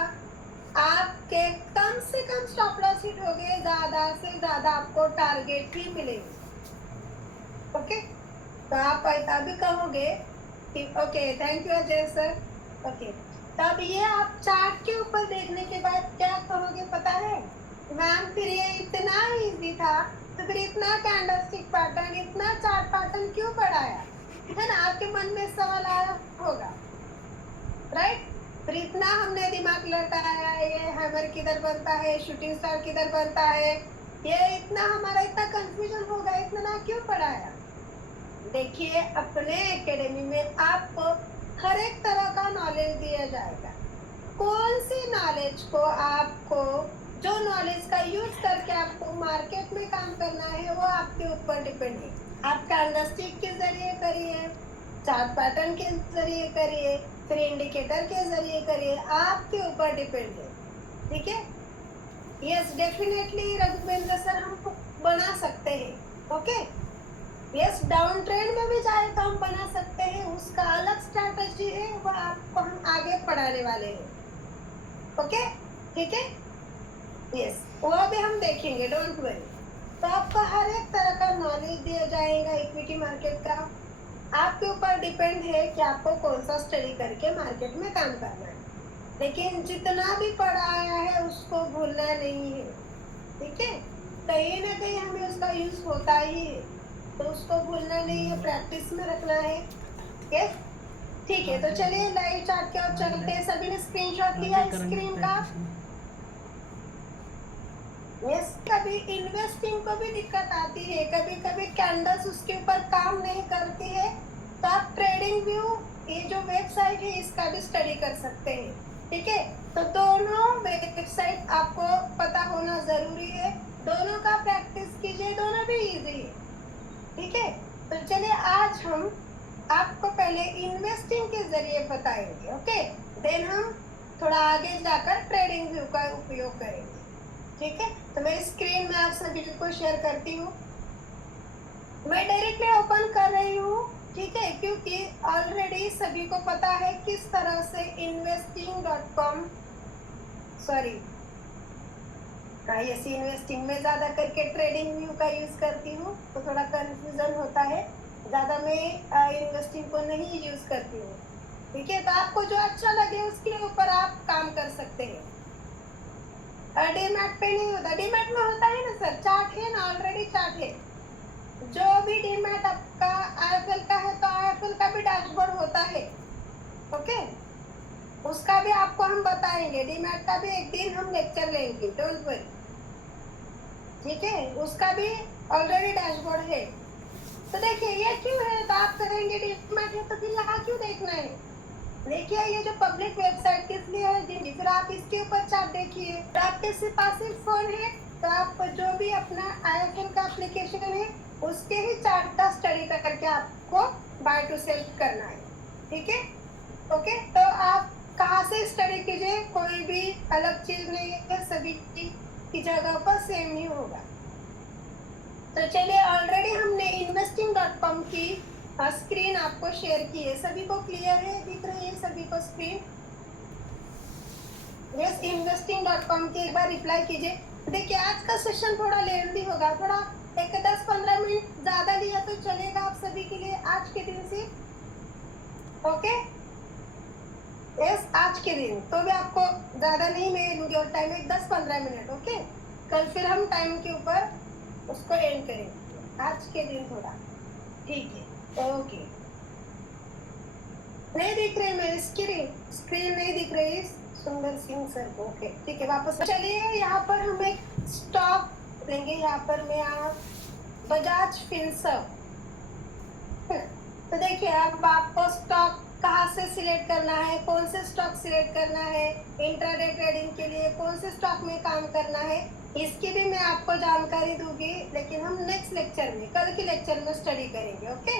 आपके कम से कम स्टॉप लॉस हिट हो गए, ज्यादा से ज्यादा आपको टारगेट ही मिलेंगे। ओके, तो आप ऐसा भी कहोगे कि okay thank you Ajay sir. Okay, तब ये आप चार्ट के ऊपर देखने के बाद क्या कहोगे पता है? मैम फिर ये इतना इजी था तो फिर इतना कैंडलस्टिक पैटर्न, इतना चार्ट पैटर्न क्यों पढ़ाया, है ना? आपके मन में सवाल आया होगा, राइट? फिर इतना हमने दिमाग लटाया, ये हैमर किधर बनता है, शूटिंग स्टार किधर बनता है, ये इतना हमारा इतना कंफ्यूजन होगा, इतना क्यों पढ़ाया? देखिए अपने एकेडमी में आपको हर एक तरह का नॉलेज दिया जाएगा। कौन सी नॉलेज को आपको, जो नॉलेज का यूज करके आपको मार्केट में काम करना है वो आपके ऊपर डिपेंड है। आप कैंडलस्टिक के जरिए करिए, चार्ट पैटर्न के जरिए करिए, फिर इंडिकेटर के जरिए करिए, आपके ऊपर डिपेंड है। ठीक है? यस, डेफिनेटली रघुवेंद्र सर हम बना सकते हैं। ओके, यस, डाउन ट्रेंड में भी चाहे तो हम बना सकते हैं, उसका अलग स्ट्रैटेजी है, वो आपको हम आगे पढ़ाने वाले हैं। ओके, ठीक है? यस, वो भी हम देखेंगे, डोंट वरी। तो आपको हर एक तरह का नॉलेज दिया जाएगा इक्विटी मार्केट का। आपके ऊपर डिपेंड है कि आपको कौन सा स्टडी करके मार्केट में काम करना है। लेकिन जितना भी पढ़ाया है उसको भूलना नहीं है। ठीक है? कहीं ना कहीं हमें उसका यूज होता ही है, तो उसको भूलना नहीं है, प्रैक्टिस में रखना है। यस, ठीक है। तो चलिए लाइव चार्ट की ओर चलते हैं। सभी ने स्क्रीनशॉट लिया स्क्रीन का? यस, कभी इन्वेस्टिंग को भी दिक्कत आती है, कभी कभी कैंडल्स उसके ऊपर काम नहीं करती है, तो आप ट्रेडिंग व्यू, ये जो वेबसाइट है इसका भी स्टडी कर सकते हैं। ठीक है? तो दोनों वेबसाइट आपको पता होना जरूरी है, दोनों का प्रैक्टिस कीजिए, दोनों भी इजी है। ठीक है? तो चलिए आज हम आपको पहले इन्वेस्टिंग के जरिए बताएंगे। ओके, देन हम थोड़ा आगे जाकर ट्रेडिंग व्यू का उपयोग करेंगे। ठीक है? तो मैं स्क्रीन में आप सभी को शेयर करती हूँ। मैं डायरेक्टली ओपन कर रही हूँ, ठीक है? क्योंकि ऑलरेडी सभी को पता है किस तरह से investing.com, सॉरी, ऐसी इन्वेस्टिंग में ज़्यादा करके ट्रेडिंग व्यू का यूज़ करती हूँ, तो थोड़ा कन्फ्यूज़न होता है। ज़्यादा मैं इन्वेस्टिंग को नहीं यूज़ करती हूँ। ठीक है, तो आपको जो अच्छा लगे उसके ऊपर आप काम कर सकते हैं। डीमैट पे नहीं होता, डीमैट में होता है ना सर, चार्ट है ना, ऑलरेडी चार्ट है। जो भी डीमैट आपका आईएफएल का है तो आईएफएल का भी डैशबोर्ड होता है। ओके, उसका भी आपको हम बताएंगे, डीमैट का भी एक दिन हम लेक्चर लेंगे, डोंट वरी। ठीक है, उसका भी ऑलरेडी डैशबोर्ड है। तो देखिए ये क्यों है, तो आप कहेंगे डीमैट है तो फिर यहाँ क्यों देखना है। देखिए ये जो पब्लिक वेबसाइट किस लिए है जी, फिर आप इसके ऊपर चार्ट देखिए। तो आपके पास सिर्फ फोन है तो आप जो भी अपना आईएफएल का एप्लीकेशन है उसके ही चार्ट का स्टडी करके आपको बाय टू सेल करना है। ठीक है, ओके, तो आप कहाँ से स्टडी कीजिए, कोई भी अलग चीज नहीं है, सभी की जगह पर सेम ही होगा। तो चलिए, ऑलरेडी हमने investing.com की स्क्रीन आपको शेयर की है, सभी को क्लियर है, दिख रही है सभी को स्क्रीन? यस, investing.com की एक बार रिप्लाई कीजिए। देखिए आज का सेशन थोड़ा लेंथी होगा, थोड़ा एक 10-15 मिनट ज्यादा लिया तो चलेगा आप सभी के लिए आज के दिन से। ओके, यस, आज के दिन तो भी आपको ज्यादा नहीं मैं लूंगी और टाइम एक 10-15 मिनट। ओके, कल फिर हम टाइम के ऊपर उसको एंड करेंगे, आज के दिन थोड़ा। ठीक है, ओके। नहीं दिख रही मेरी स्क्रीन नहीं दिख रही सुंदर सिंह सर को। ओके ठीक है, वापस चलिए। यहाँ पर हम एक स्टॉक लेंगे, यहाँ पर मैं आप बजाज फिनसर्व। तो देखिए अब आपको स्टॉक कहाँ से सिलेक्ट करना है, कौन से स्टॉक सिलेक्ट करना है, इंट्राडे ट्रेडिंग के लिए कौन से स्टॉक में काम करना है, इसकी भी मैं आपको जानकारी दूंगी, लेकिन हम नेक्स्ट लेक्चर में, कल के लेक्चर में स्टडी करेंगे। ओके,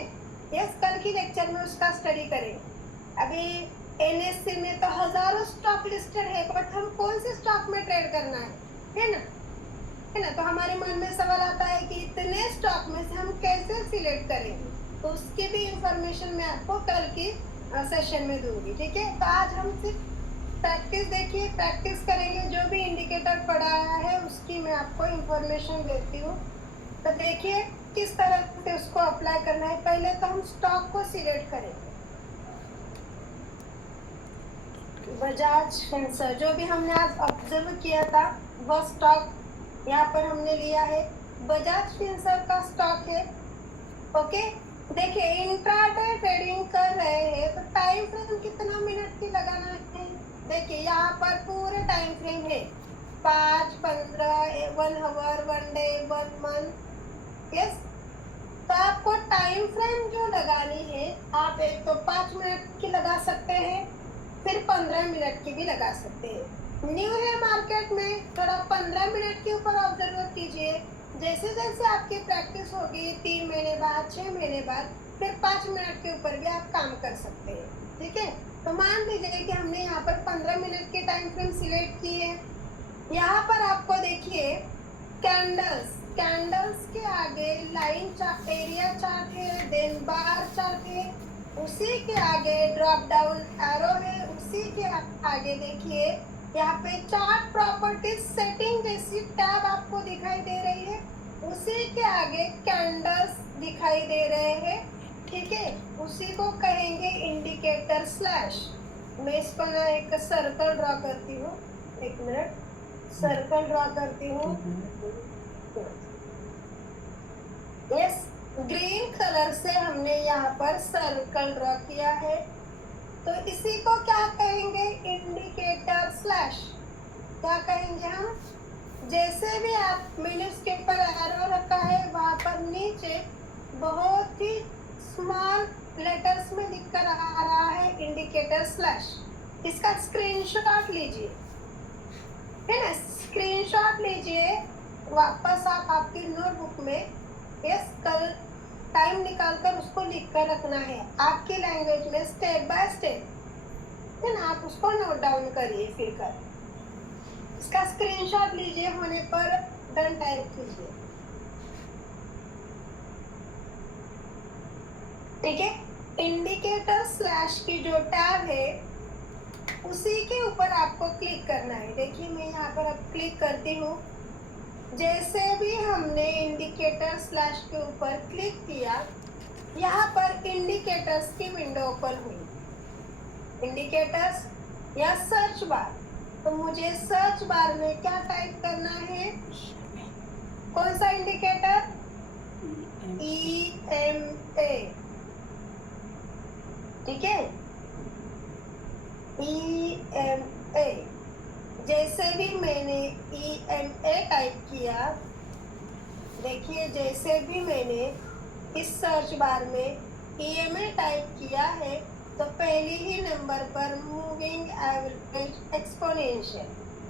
यस, कल की लेक्चर में उसका स्टडी करेंगे। अभी एनएससी में तो हजारों स्टॉक लिस्टेड है, बट हम कौन से स्टॉक में ट्रेड करना है ना, है ना। तो हमारे मन में सवाल आता है कि इतने स्टॉक में से हम कैसे सिलेक्ट करेंगे, तो उसकी भी इंफॉर्मेशन मैं आपको कल की सेशन में दूंगी। ठीक है, तो आज हम सिर्फ प्रैक्टिस, देखिए प्रैक्टिस करेंगे, जो भी इंडिकेटर पढ़ाया है उसकी मैं आपको इंफॉर्मेशन देती हूँ। तो देखिए किस तरह से उसको अप्लाई करना है। पहले तो हम स्टॉक को सिलेक्ट करेंगे, बजाज फिनसर्व, जो भी हमने आज ऑब्जर्व किया था वो स्टॉक यहाँ पर हमने लिया है, बजाज फिनसर्व का स्टॉक है। ओके, देखिए इंट्राडे ट्रेडिंग कर रहे हैं तो टाइम फ्रेम कितना मिनट की लगाना है। देखिए यहाँ पर पूरे टाइम फ्रेम है 5, 15, 1 आवर, 1 डे, 1 मंथ। यस, तो आपको टाइम फ्रेम जो लगानी है, आप एक तो 5 मिनट की लगा सकते हैं, फिर 15 मिनट की भी लगा सकते हैं। न्यू है मार्केट में, थोड़ा 15 मिनट के ऊपर ऑब्जर्व कीजिए। जैसे जैसे आपकी प्रैक्टिस होगी 3 महीने बाद, 6 महीने बाद, फिर 5 मिनट के ऊपर भी आप काम कर सकते हैं। ठीक है, तो मान लीजिए कि हमने यहाँ पर 15 मिनट के टाइम फ्रेम सिलेक्ट किए। यहाँ पर आपको देखिए कैंडल्स के आगे लाइन चार्ट, एरिया चार्ट है, देन बार चार्ट है, उसी के आगे ड्रॉप डाउन एरो है, उसी के आगे देखिए यहाँ पे चार्ट प्रॉपर्टीज सेटिंग जैसी टैब आपको दिखाई दे रही है, उसी के आगे कैंडल्स दिखाई दे रहे हैं। ठीक है, उसी को कहेंगे इंडिकेटर स्लैश। मैं इस पर ना एक सर्कल ड्रॉ करती हूँ, एक मिनट, सर्कल ड्रॉ करती हूँ। यस, ग्रीन कलर से हमने यहाँ पर सर्कल ड्रॉ किया है, तो इसी को क्या कहेंगे, इंडिकेटर स्लैश। क्या कहेंगे हम, जैसे भी आप, मैंने उसके ऊपर एरो रखा है, वहां पर नीचे बहुत ही स्मॉल लेटर्स में लिखकर आ रहा है इंडिकेटर स्लैश। इसका स्क्रीनशॉट लीजिए, है ना, स्क्रीनशॉट लीजिए, वापस आप आपकी नोटबुक में, यस, कल टाइम निकालकर उसको लिख कर रखना है आपकी लैंग्वेज में, स्टेप बाय स्टेप, है ना। आप उसको नोट डाउन करिए, फिर कर इसका स्क्रीनशॉट लीजिए, होने पर डन टाइप कीजिए। ठीक है, इंडिकेटर स्लैश की जो टैब है उसी के ऊपर आपको क्लिक करना है। देखिए मैं यहाँ पर अब क्लिक करती हूँ, जैसे भी हमने इंडिकेटर स्लैश के ऊपर क्लिक किया, यहाँ पर इंडिकेटर्स की विंडो ओपन हुई। इंडिकेटर्स या सर्च बार, तो मुझे सर्च बार में क्या टाइप करना है? कौन सा इंडिकेटर? EMA, ठीक है, EMA। जैसे भी मैंने EMA टाइप किया, देखिए जैसे भी मैंने इस सर्च बार में EMA टाइप किया है, तो पहले ही नंबर पर मूविंग एवरेज एक्सपोनेंशियल।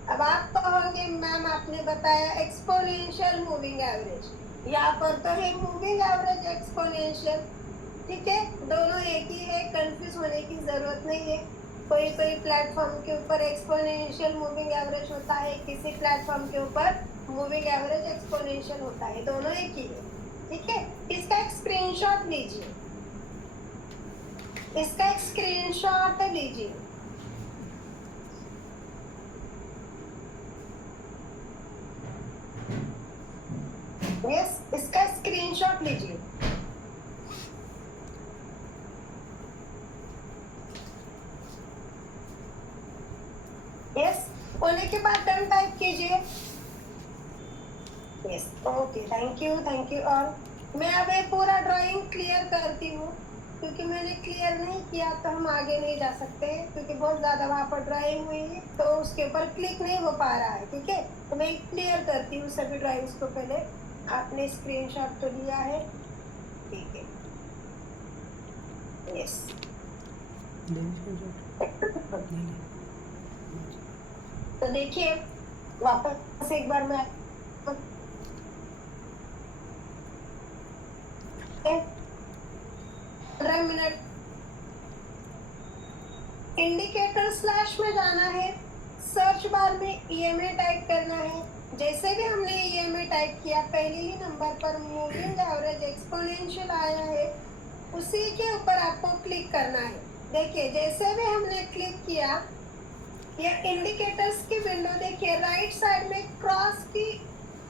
अब आप कहोगे मैम आपने बताया एक्सपोनेंशियल मूविंग एवरेज, यहाँ पर तो है मूविंग एवरेज एक्सपोनेंशियल, ठीक है, दोनों एक ही है, कंफ्यूज होने की जरूरत नहीं है। कोई कोई प्लेटफॉर्म के ऊपर एक्सपोनेंशियल मूविंग एवरेज होता है, किसी प्लेटफॉर्म के ऊपर मूविंग एवरेज एक्सपोनेंशियल होता है, दोनों एक ही है, ठीक है। इसका एक स्क्रीनशॉट लीजिए, इसका एक स्क्रीनशॉट लीजिए। यस, इसका स्क्रीनशॉट लीजिए। यस, होने के बाद डन टाइप कीजिए। Yes, okay, thank you all. मैं अब ये पूरा ड्राइंग क्लियर करती हूँ, क्योंकि मैंने क्लियर नहीं किया तो हम आगे नहीं जा सकते, क्योंकि बहुत ज़्यादा वहाँ पर ड्राइंग हुई है तो उसके ऊपर क्लिक नहीं हो पा रहा है, ठीक है। तो मैं क्लियर करती हूँ सभी ड्राइंग्स को। पहले आपने स्क्रीनशॉट तो लिया है, ठीक है। यस, तो देखिए वापस एक बार मैं 15 मिनट इंडिकेटर स्लैश में जाना है, सर्च बार में EMA टाइप करना है। जैसे भी हमने EMA टाइप किया, पहले ही नंबर पर मूविंग एवरेज एक्सपोनेंशियल आया है, उसी के ऊपर आपको क्लिक करना है। देखिए जैसे भी हमने क्लिक किया, ये इंडिकेटर्स की विंडो देखिए, राइट साइड में क्रॉस की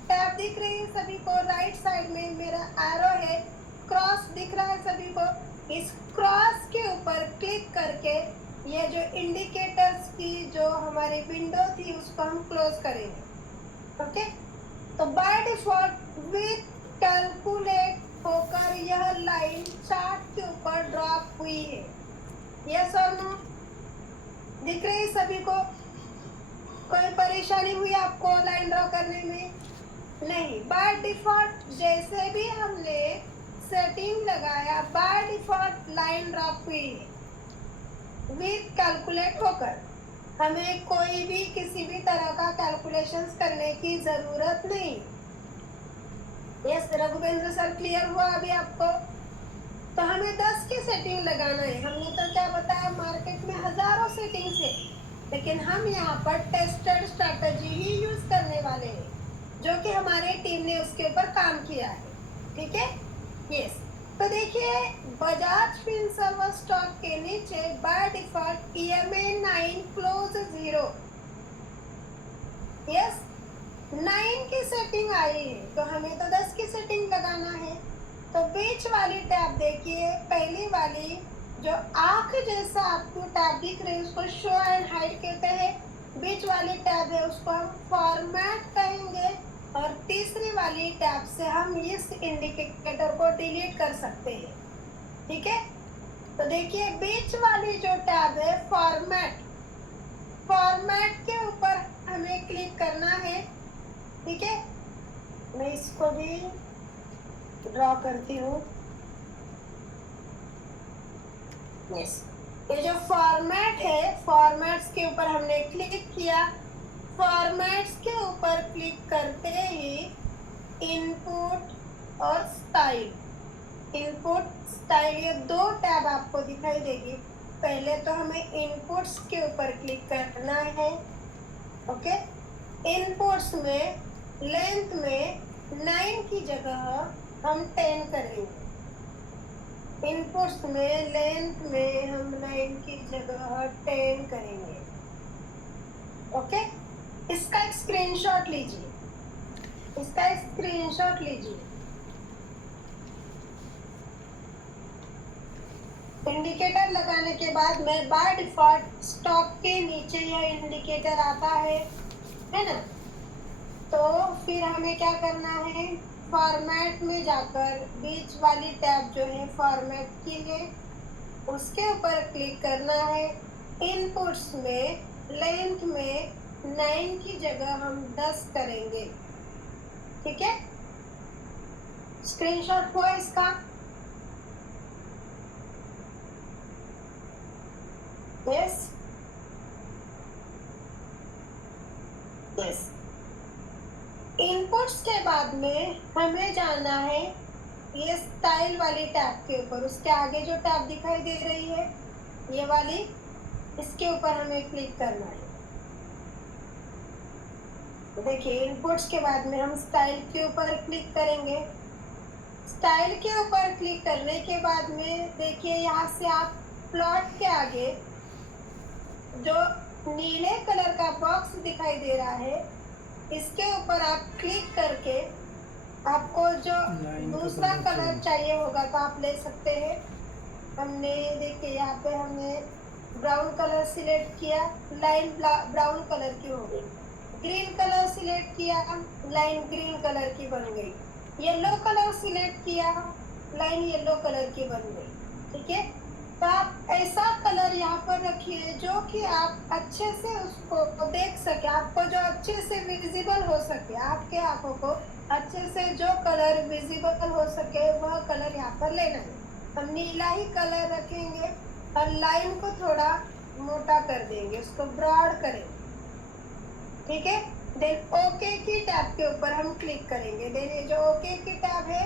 टैब दिख रही है सभी को, राइट साइड में मेरा एरो है, क्रॉस दिख रहा है सभी को। इस क्रॉस के ऊपर क्लिक करके ये जो इंडिकेटर्स की जो हमारी विंडो थी उसको हम क्लोज करेंगे, ओके। तो बाय डिफॉल्ट विथ कैलकुलेट होकर यह लाइन चार्ट के ऊपर ड्रॉप हुई है। यस और नो, दिख रही है सभी को? कोई परेशानी हुई आपको लाइन ड्रॉ करने में? नहीं, बाय डिफॉल्ट जैसे भी हमने सेटिंग लगाया, बाय डिफॉल्ट लाइन ड्रॉप हुई है विथ कैलकुलेट होकर। हमें कोई भी किसी भी तरह का कैलकुलेशंस करने की जरूरत नहीं। यस रघुवेंद्र सर, क्लियर हुआ अभी आपको? तो हमें 10 की सेटिंग लगाना है। हमने तो क्या बताया, मार्केट में हजारों सेटिंग्स है, लेकिन हम यहाँ पर टेस्टेड स्ट्रैटेजी ही यूज करने वाले हैं, जो कि हमारे टीम ने उसके ऊपर काम किया है, ठीक है। यस, तो देखिए बजाज फिनसर्व स्टॉक के नीचे by default EMA 9 close 0। Yes, 9 की सेटिंग आई है, तो हमें तो 10 की सेटिंग लगाना है। तो बीच वाली टैब देखिए, पहली वाली जो आंख जैसा आपको टैब दिख रही है उसको शो एंड हाइड कहते हैं, बीच वाली टैब है उसको हम फॉर्मेट कहेंगे, और तीसरी वाली टैब से हम इस इंडिकेटर को डिलीट कर सकते हैं, ठीक है। तो देखिए बीच वाली जो टैब है फॉर्मेट, फॉर्मेट के ऊपर हमें क्लिक करना है, ठीक है। मैं इसको भी ड्रॉ करती हूँ। यस, ये जो फॉर्मेट है, फॉर्मेट्स के ऊपर हमने क्लिक किया, फॉर्मेट्स के ऊपर क्लिक करते ही इनपुट और स्टाइल, इनपुट स्टाइल ये दो टैब आपको दिखाई देगी। पहले तो हमें इनपुट्स के ऊपर क्लिक करना है, ओके। इनपुट्स में लेंथ में 9 की जगह हम 10 करेंगे। इनपुट्स में लेंथ में हम 9 की जगह 10 करेंगे, ओके। इसका एक स्क्रीनशॉट लीजिए। इसका स्क्रीनशॉट लीजिए। इंडिकेटर लगाने के बाद में बाय डिफॉल्ट स्टॉक के नीचे यह इंडिकेटर आता है ना। तो फिर हमें क्या करना है, फॉर्मेट में जाकर बीच वाली टैब जो है फॉर्मेट की है, उसके ऊपर क्लिक करना है। इनपुट्स में लेंथ में 9 की जगह हम 10 करेंगे। ठीक है, स्क्रीनशॉट हुआ इसका? Yes yes. इनपुट्स के बाद में हमें जाना है ये स्टाइल वाली टैब के ऊपर। उसके आगे जो टैब दिखाई दे रही है ये वाली, इसके ऊपर हमें क्लिक करना है। देखिए इनपुट्स के बाद में हम स्टाइल के ऊपर क्लिक करेंगे। स्टाइल के ऊपर क्लिक करने के बाद में देखिए यहाँ से आप प्लॉट के आगे जो नीले कलर का बॉक्स दिखाई दे रहा है, इसके ऊपर आप क्लिक करके आपको जो दूसरा कलर चाहिए होगा तो आप ले सकते हैं। हमने देखिए यहाँ पे हमने ब्राउन कलर सिलेक्ट किया, लाइन ब्राउन कलर की हो गई। ग्रीन कलर सिलेक्ट किया, लाइन ग्रीन कलर की बन गई। येलो कलर सिलेक्ट किया, लाइन येलो कलर की बन गई। ठीक है, तो आप ऐसा कलर यहाँ पर रखिए जो कि आप अच्छे से उसको देख सके, आपको जो अच्छे से विजिबल हो सके, आपके आंखों को अच्छे से जो कलर विजिबल हो सके वह कलर यहाँ पर लेना है। हम नीला ही कलर रखेंगे और लाइन को थोड़ा मोटा कर देंगे, उसको ब्रॉड करेंगे। ठीक है, देन ओके की टैब के ऊपर हम क्लिक करेंगे। देन ये जो ओके की टैब है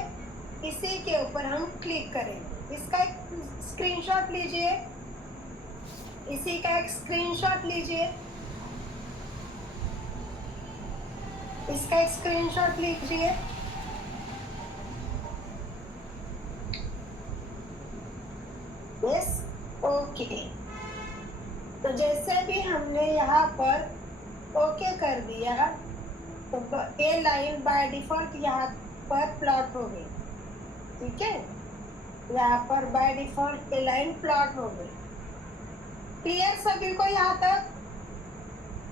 इसी के ऊपर हम क्लिक करेंगे। इसका एक स्क्रीनशॉट लीजिए, इसी का एक स्क्रीनशॉट लीजिए, इसका एक स्क्रीनशॉट लीजिए। Yes okay. तो जैसे भी हमने यहाँ पर ओके कर दिया तो ये लाइन बाय डिफॉल्ट यहाँ पर प्लॉट हो गई। ठीक है, यहाँ पर बाय डिफॉल्ट ये लाइन प्लॉट हो गई। क्लियर सभी को यहाँ तक?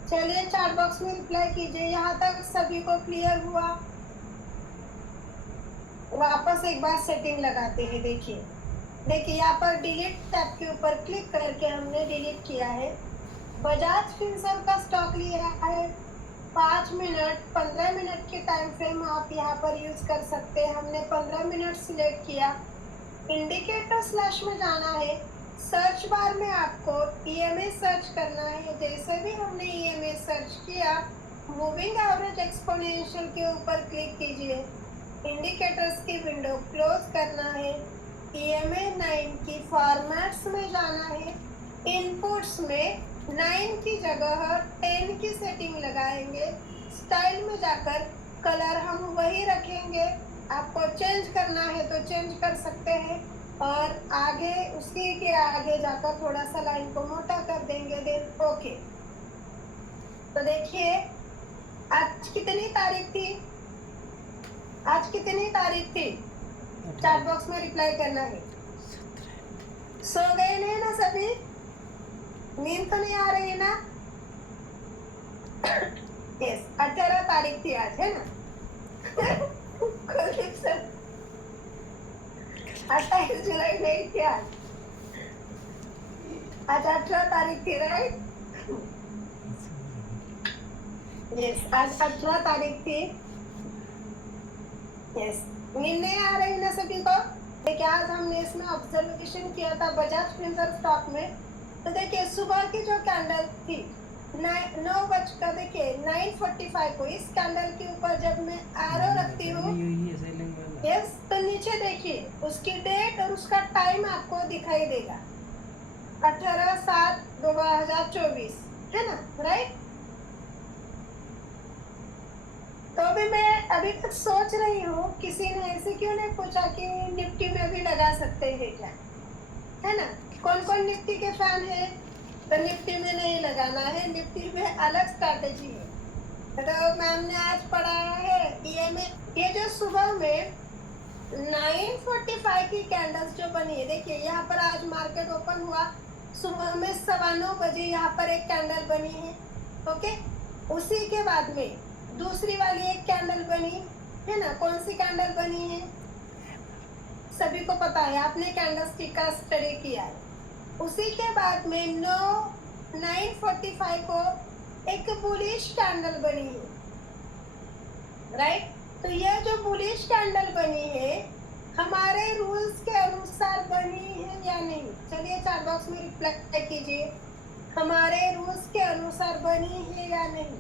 चलिए चैट बॉक्स में रिप्लाई कीजिए, यहाँ तक सभी को क्लियर हुआ? वापस एक बार सेटिंग लगाते हैं। देखिए यहाँ पर डिलीट टैब के ऊपर क्लिक करके हमने डिलीट किया है। बजाज फिनसर्व का स्टॉक लिया है 5 मिनट 15 मिनट के टाइम फ्रेम आप यहाँ पर यूज कर सकते हैं। हमने 15 मिनट सिलेक्ट किया। इंडिकेटर स्लैश में जाना है, सर्च बार में आपको ईएमए सर्च करना है। जैसे भी हमने ईएमए सर्च किया, मूविंग एवरेज एक्सपोनेंशियल के ऊपर क्लिक कीजिए। इंडिकेटर्स की विंडो क्लोज करना है। ईएमए 9 की फॉर्मेट्स में जाना है। इनपुट्स में 9 की जगह 10 की सेटिंग लगाएंगे। स्टाइल में जाकर कलर हम वही रखेंगे, आपको चेंज करना है तो चेंज कर सकते हैं। और आगे उसी के आगे जाकर थोड़ा सा लाइन को मोटा कर देंगे। Then okay. तो देखिए आज कितनी तारीख थी? आज कितनी तारीख थी? चैट बॉक्स में रिप्लाई करना है। सो गए नहीं ना सभी? नींद तो नहीं आ रही है ना? यस 18 तारीख थी आज, है ना? 28 जुलाई नहीं थी आज 18 तारीख थी, राइट? यस आज 18 तारीख थी। यस नींद नहीं आ रही ना सभी को? देखिए आज हमने इसमें ऑब्जर्वेशन किया था बजाज फिनसर्व स्टॉक में। तो देखिए सुबह की जो कैंडल थी 9 बजकर देखिए 9:45 को, इस कैंडल के ऊपर जब मैं एरो रखती हूँ, यस, तो नीचे देखिए उसकी डेट और उसका टाइम आपको दिखाई देगा 18/7/2024, है ना, राइट? तो भी मैं अभी तक सोच रही हूँ किसी ने ऐसे क्यों नहीं पूछा कि निफ्टी में भी लगा सकते हैं क्या, है ना? कौन कौन निफ्टी के फैन है? तो निफ्टी में नहीं लगाना है, निफ्टी में अलग स्ट्रैटेजी है। तो मैम ने आज पढ़ाया है ये जो सुबह में 9:45 की कैंडल्स जो बनी है, देखिए यहाँ पर आज मार्केट ओपन हुआ, सुबह में 9:15 बजे यहाँ पर एक कैंडल बनी है। ओके, उसी के बाद में दूसरी वाली एक कैंडल बनी है ना। कौन सी कैंडल बनी है सभी को पता है, आपने कैंडलस्टिक का स्टडी किया है। उसी के बाद में 9:45 को एक बुलिश कैंडल बनी है, राइट। तो यह जो बुलिश कैंडल बनी है हमारे रूल्स के अनुसार बनी है या नहीं? चलिए चैट बॉक्स में रिप्लाई कीजिए, हमारे रूल्स के अनुसार बनी है या नहीं?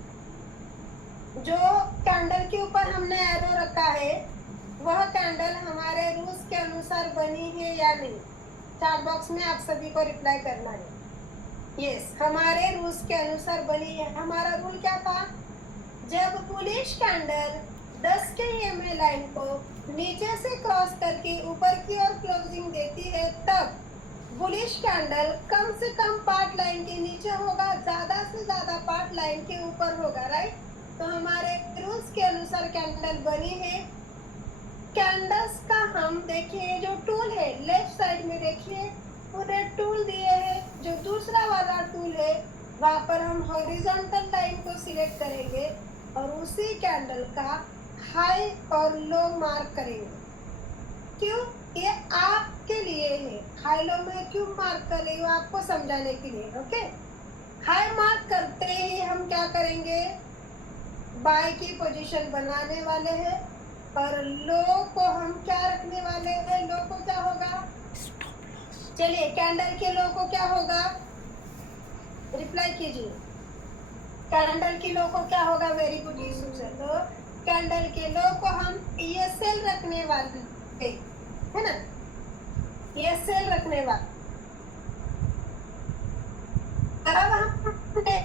जो कैंडल के ऊपर हमने एरो रखा है वह कैंडल हमारे रूल्स के अनुसार बनी है या नहीं? चैट बॉक्स में आप सभी को रिप्लाई करना है। यस, हमारे रूल्स के अनुसार बनी है। हमारा रूल क्या था? जब बुलिश कैंडल 10 के EMA लाइन को नीचे से क्रॉस करके ऊपर की ओर क्लोजिंग देती है तब बुलिश कैंडल कम से कम पार्ट लाइन के नीचे होगा, ज्यादा से ज्यादा पार्ट लाइन के ऊपर होगा, राइट। तो हमारे रूल्स के अनुसार कैंडल बनी है। कैंडल्स का हम देखिए जो टूल है लेफ्ट साइड में देखिए पूरे टूल दिए हैं। जो दूसरा वाला टूल है वहाँ पर हम हॉरिजॉन्टल लाइन को सिलेक्ट करेंगे और उसी कैंडल का हाई और लो मार्क करेंगे। क्यों? ये आपके लिए है। हाई लो में क्यों मार्क कर रही हूँ आपको समझाने के लिए। ओके, हाई मार्क करते ही हम क्या करेंगे, बाय की पोजीशन बनाने वाले हैं और लो को हम क्या रखने वाले हैं? लो को क्या होगा? चलिए कैंडल के लो को क्या होगा, रिप्लाई कीजिए। कैंडल की लो को क्या होगा? Very good Yusuf sir. तो कैंडल के लो को हम ESL रखने वाले है ना, ESL रखने वाले। अब हमने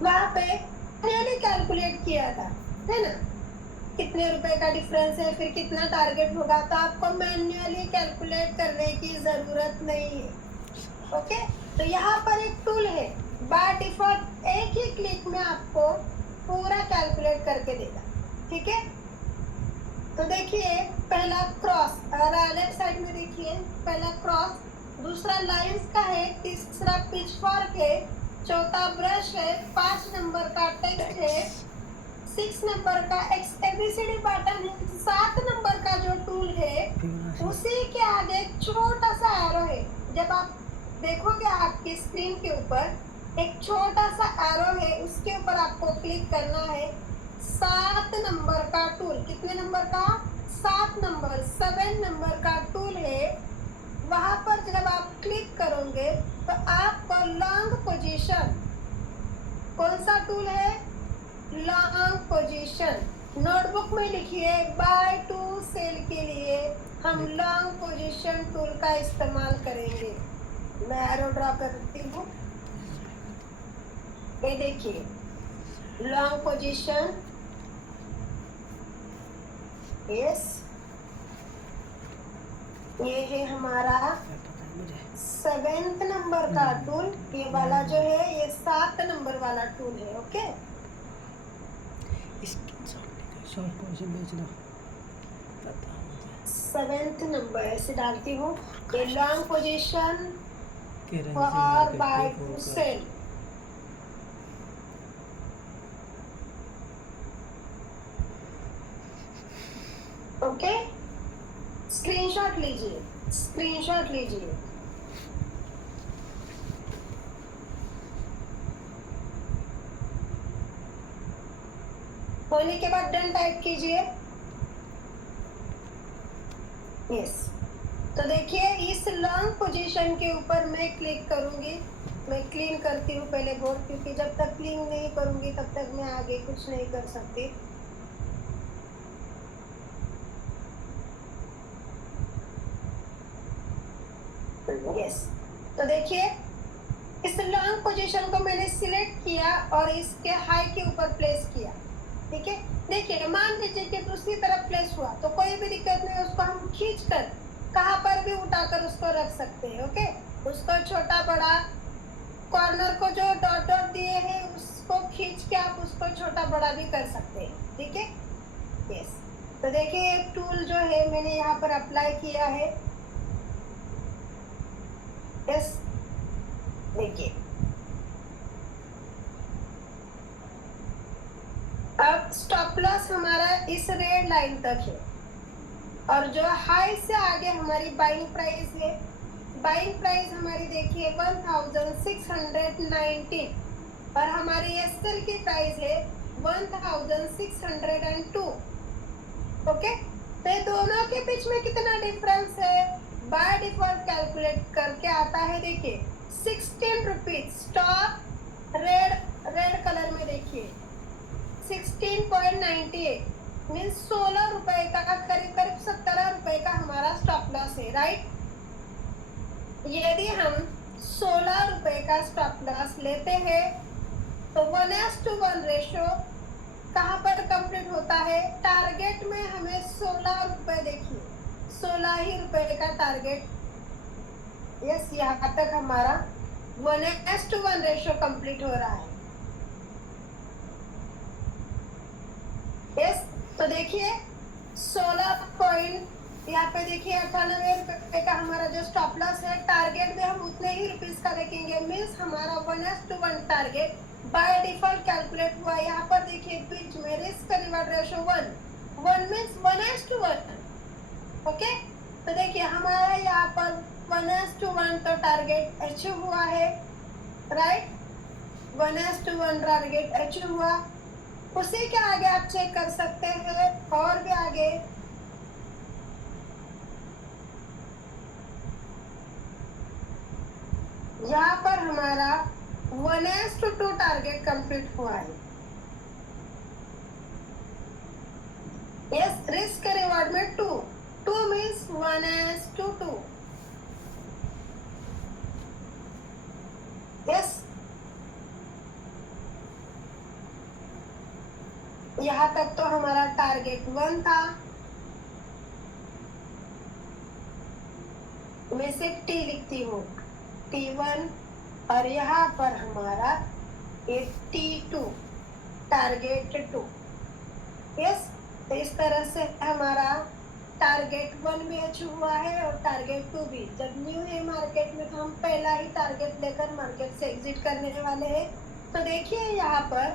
वहाँ पे मैंने कैलकुलेट किया था, है ना, कितने रुपए का डिफरेंस है, फिर कितना टारगेट होगा। तो आपको मैन्युअली कैलकुलेट करने की जरूरत नहीं है। ओके, तो यहाँ पर एक टूल है, बाय डिफॉल्ट एक ही क्लिक में आपको पूरा कैलकुलेट करके देगा। ठीक है, तो देखिए पहला क्रॉस और लेफ्ट साइड में देखिए पहला क्रॉस, दूसरा लाइंस का है, तीसरा पिचफॉर्क है, चौथा ब्रश है, 5 नंबर का टेक्स्ट है, 6 नंबर का ABCD बटन है, 7 नंबर का जो टूल है उसी के आगे एक छोटा सा एरो है। जब आप देखोगे आपकी स्क्रीन के ऊपर एक छोटा सा एरो है, उसके ऊपर आपको क्लिक करना है। 7 नंबर का टूल, कितने नंबर का? 7 नंबर, 7 नंबर का टूल है। वहां पर जब आप क्लिक करोगे तो आपको लॉन्ग पोजीशन, कौन सा टूल है? Long position. नोटबुक में लिखिए बाय टू सेल के लिए हम लॉन्ग पोजीशन टूल का इस्तेमाल करेंगे। मैं एरो ड्रॉ करती हूँ, ये देखिए लॉन्ग पोजीशन। यस, ये है हमारा 7th नंबर का टूल। ये वाला जो है ये 7 नंबर वाला टूल है। ओके, शॉर्ट पोजीशन बेच दो। 7th नंबर ऐसे डालती हूँ। ये long position for buy to sell. Okay, screenshot लीजिए, स्क्रीनशॉट लीजिए। होने के बाद डन टाइप कीजिए। यस, तो देखिए इस लॉन्ग पोजीशन के ऊपर मैं क्लिक करूंगी। मैं क्लीन करती हूँ पहले बोर्ड, क्योंकि जब तक क्लीन नहीं करूंगी तब तक मैं आगे कुछ नहीं कर सकती। यस, तो देखिए इस लॉन्ग पोजीशन को मैंने सिलेक्ट किया और इसके हाई के ऊपर प्लेस किया। ठीक है, देखिए मान लीजिए कि दूसरी तरफ प्लेस हुआ तो कोई भी दिक्कत नहीं, उसको हम खींच कर कहाँ पर भी उठाकर उसको रख सकते हैं। ओके, उसको छोटा बड़ा कॉर्नर को जो डॉट डॉट दिए हैं उसको खींच के आप उसको छोटा बड़ा भी कर सकते हैं, ठीक है। यस, तो देखिए एक टूल जो है मैंने यहाँ पर अप्लाई किया है। यस, देखिए अब स्टॉप लॉस हमारा इस रेड लाइन तक है और जो हाई से आगे हमारी बाइंग प्राइस है, बाइंग प्राइस हमारी देखिए 1619 और हमारी एसएल की प्राइस है 1602। ओके, तो ये दोनों के बीच में कितना डिफरेंस है? बाय डिफॉल्ट कैलकुलेट करके आता है, देखिए 16 रुपीज। स्टॉप रेड कलर में देखिए 16.98 मीन्स 16 रुपए का, करीब करीब 17 रुपए का हमारा स्टॉप लॉस है, राइट। यदि हम 16 रुपए का स्टॉप लॉस लेते हैं तो 1:1 रेशो कहाँ पर कंप्लीट होता है? टारगेट में हमें 16 रुपए, देखिए 16 ही रुपए का टारगेट। यस, यहाँ तक हमारा 1:1 रेशो कंप्लीट हो रहा है। यस, तो देखिए 16 पॉइंट, यहाँ पे देखिए 98 रुपए का हमारा जो स्टॉप लॉस है, टारगेट में हम उतने ही रुपीस का रखेंगे, मीन्स हमारा 1:1 टारगेट बाय डिफॉल्ट कैलकुलेट हुआ। यहाँ पर देखिए बीच में risk reward ratio 1 means 1:1। Okay, तो देखिए हमारा यहाँ पर 1:1 तो टारगेट अचीव हुआ है, राइट। 1:1 टारगेट अचीव हुआ। उसी के आगे आप चेक कर सकते हैं और भी आगे यहाँ पर हमारा 1:2 टारगेट कंप्लीट हुआ है। यस, रिस्क रिवार्ड में 2 मीन्स 1:2। यस, यहाँ तक तो हमारा टारगेट 1 था। मैं सिर्फ टी लिखती हूँ, T1, और यहाँ पर हमारा T2 टारगेट 2। यस, तो इस तरह से हमारा टारगेट 1 भी अचीव हुआ है और टारगेट 2 भी। जब न्यू है मार्केट में तो हम पहला ही टारगेट लेकर मार्केट से एग्जिट करने वाले हैं। तो देखिए यहाँ पर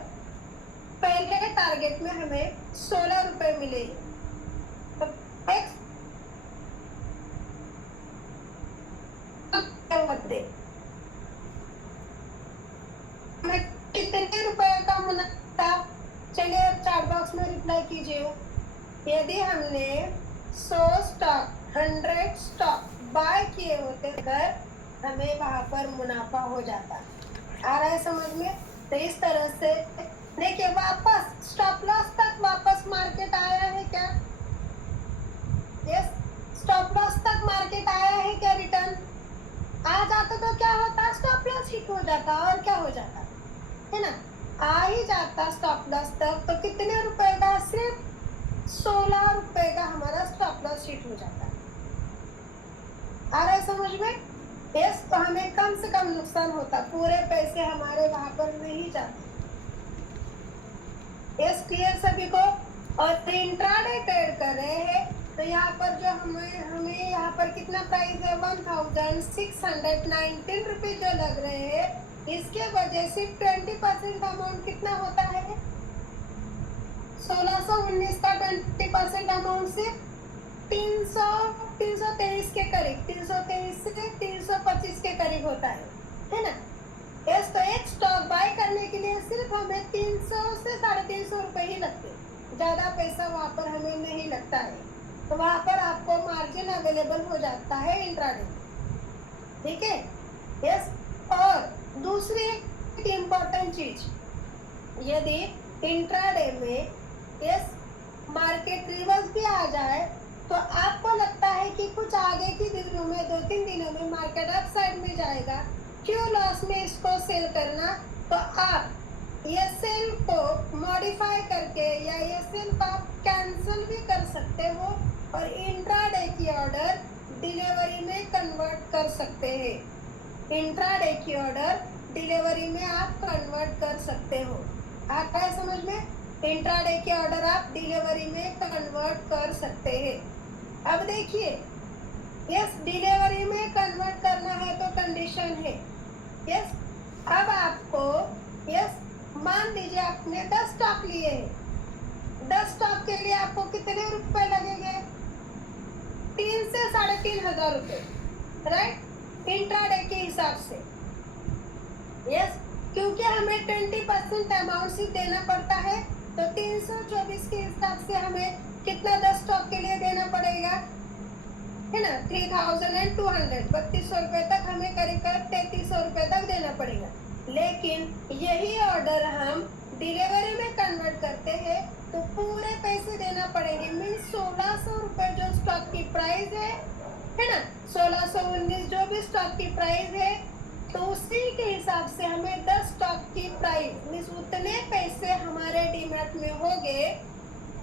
पहले टारगेट में हमें 16 रुपए मिले, तो कितने रुपए का मुनाफा? चलिए चैट बॉक्स में रिप्लाई कीजिए। यदि हमने 100 स्टॉक 100 स्टॉक बाय किए होते अगर हमें वहां पर मुनाफा हो जाता। आ रहा है समझ में? तो इस तरह से देखिए वापस स्टॉप लॉस तक वापस मार्केट आया है क्या? यस, स्टॉप लॉस तक मार्केट आया है क्या? रिटर्न आ जाता तो क्या होता? स्टॉप लॉस हिट हो जाता और क्या हो जाता है ना, आ ही जाता स्टॉप लॉस तक। तो कितने रुपए का? सिर्फ 16 रुपए का हमारा स्टॉप लॉस हिट हो जाता है। आ रहा है समझ में? यस, तो हमें कम से कम नुकसान होता, पूरे पैसे हमारे वहां पर नहीं जाते। यस, क्लियर सभी को? और इंट्राडे ट्रेड कर रहे हैं तो यहाँ पर जो हमें यहाँ पर कितना प्राइस है? 1619 रुपीज जो लग रहे हैं, इसके वजह से 20% अमाउंट कितना होता है? 1619 का 20% अमाउंट से 323 के करीब, 323 से 325 के करीब होता है ना। यस, तो एक स्टॉक बाय करने के लिए सिर्फ हमें 300 से 350 रुपए ही लगते, ज्यादा पैसा वहां पर हमें नहीं लगता है। तो वहां पर आपको मार्जिन अवेलेबल हो जाता है इंट्राडे, ठीक है। यस, और दूसरी एक इम्पोर्टेंट चीज, यदि इंट्राडे में यस मार्केट रिवर्स भी आ जाए तो आपको लगता है कि कुछ आगे के दिनों में 2-3 दिनों में मार्केट अप साइड में जाएगा, क्यों लॉस में इसको सेल करना? तो आप ये सेल को मॉडिफाई करके या ये सेल को आप कैंसिल भी कर सकते हो और इंट्राडे की ऑर्डर डिलीवरी में कन्वर्ट कर सकते हैं। इंट्राडे की ऑर्डर डिलीवरी में आप कन्वर्ट कर सकते हो। आ रहा है समझ में? इंट्राडे के ऑर्डर आप डिलीवरी में कन्वर्ट कर सकते हैं। अब देखिए, यस डिलीवरी में कन्वर्ट करना है तो कंडीशन है। यस अब आपको यस मान लीजिए आपने 10 स्टॉक लिए हैं। 10 स्टॉक के लिए आपको कितने रुपए लगेंगे? 3 से 3,500 रुपए, राइट, इंट्राडे के हिसाब से। यस क्योंकि हमें 20% अमाउंट सिर्फ देना पड़ता है, तो 324 के हिसाब से हमें कितना 10 स्टॉक के लिए देना पड़ेगा, है ना, 3,200, 3200 रुपए तक हमें करीब 3300 रुपए तक देना पड़ेगा। लेकिन यही ऑर्डर हम डिलीवरी में कन्वर्ट करते हैं तो पूरे पैसे देना पड़ेंगे, मीन 1600 रुपए जो स्टॉक की प्राइस है ना, 1619 जो भी स्टॉक की प्राइस है, तो उसी के हिसाब से हमें 10 स्टॉक की प्राइस मीन उतने पैसे हमारे डीमैट में हो गए,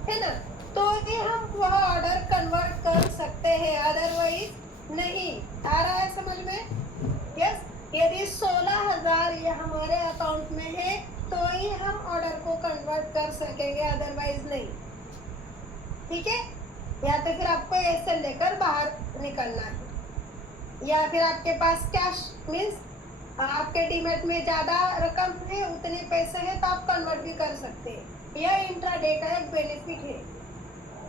है ना, तो ही हम वह ऑर्डर कन्वर्ट कर सकते हैं, अदरवाइज नहीं। आ रहा है समझ में? यस यदि 16,000 ये हमारे अकाउंट में है तो ही हम ऑर्डर को कन्वर्ट कर सकेंगे, अदरवाइज नहीं। ठीक है, या तो फिर आपको ऐसे लेकर बाहर निकलना है, या फिर आपके पास कैश मीन्स आपके डीमैट में ज्यादा रकम है, उतने पैसे हैं तो आप कन्वर्ट भी कर सकते हैं। यह इंट्राडे का एक बेनिफिट है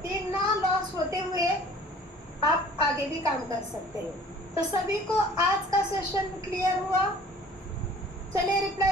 कि ना लॉस होते हुए आप आगे भी काम कर सकते हैं। तो सभी को आज का सेशन क्लियर हुआ? चलिए रिप्लाई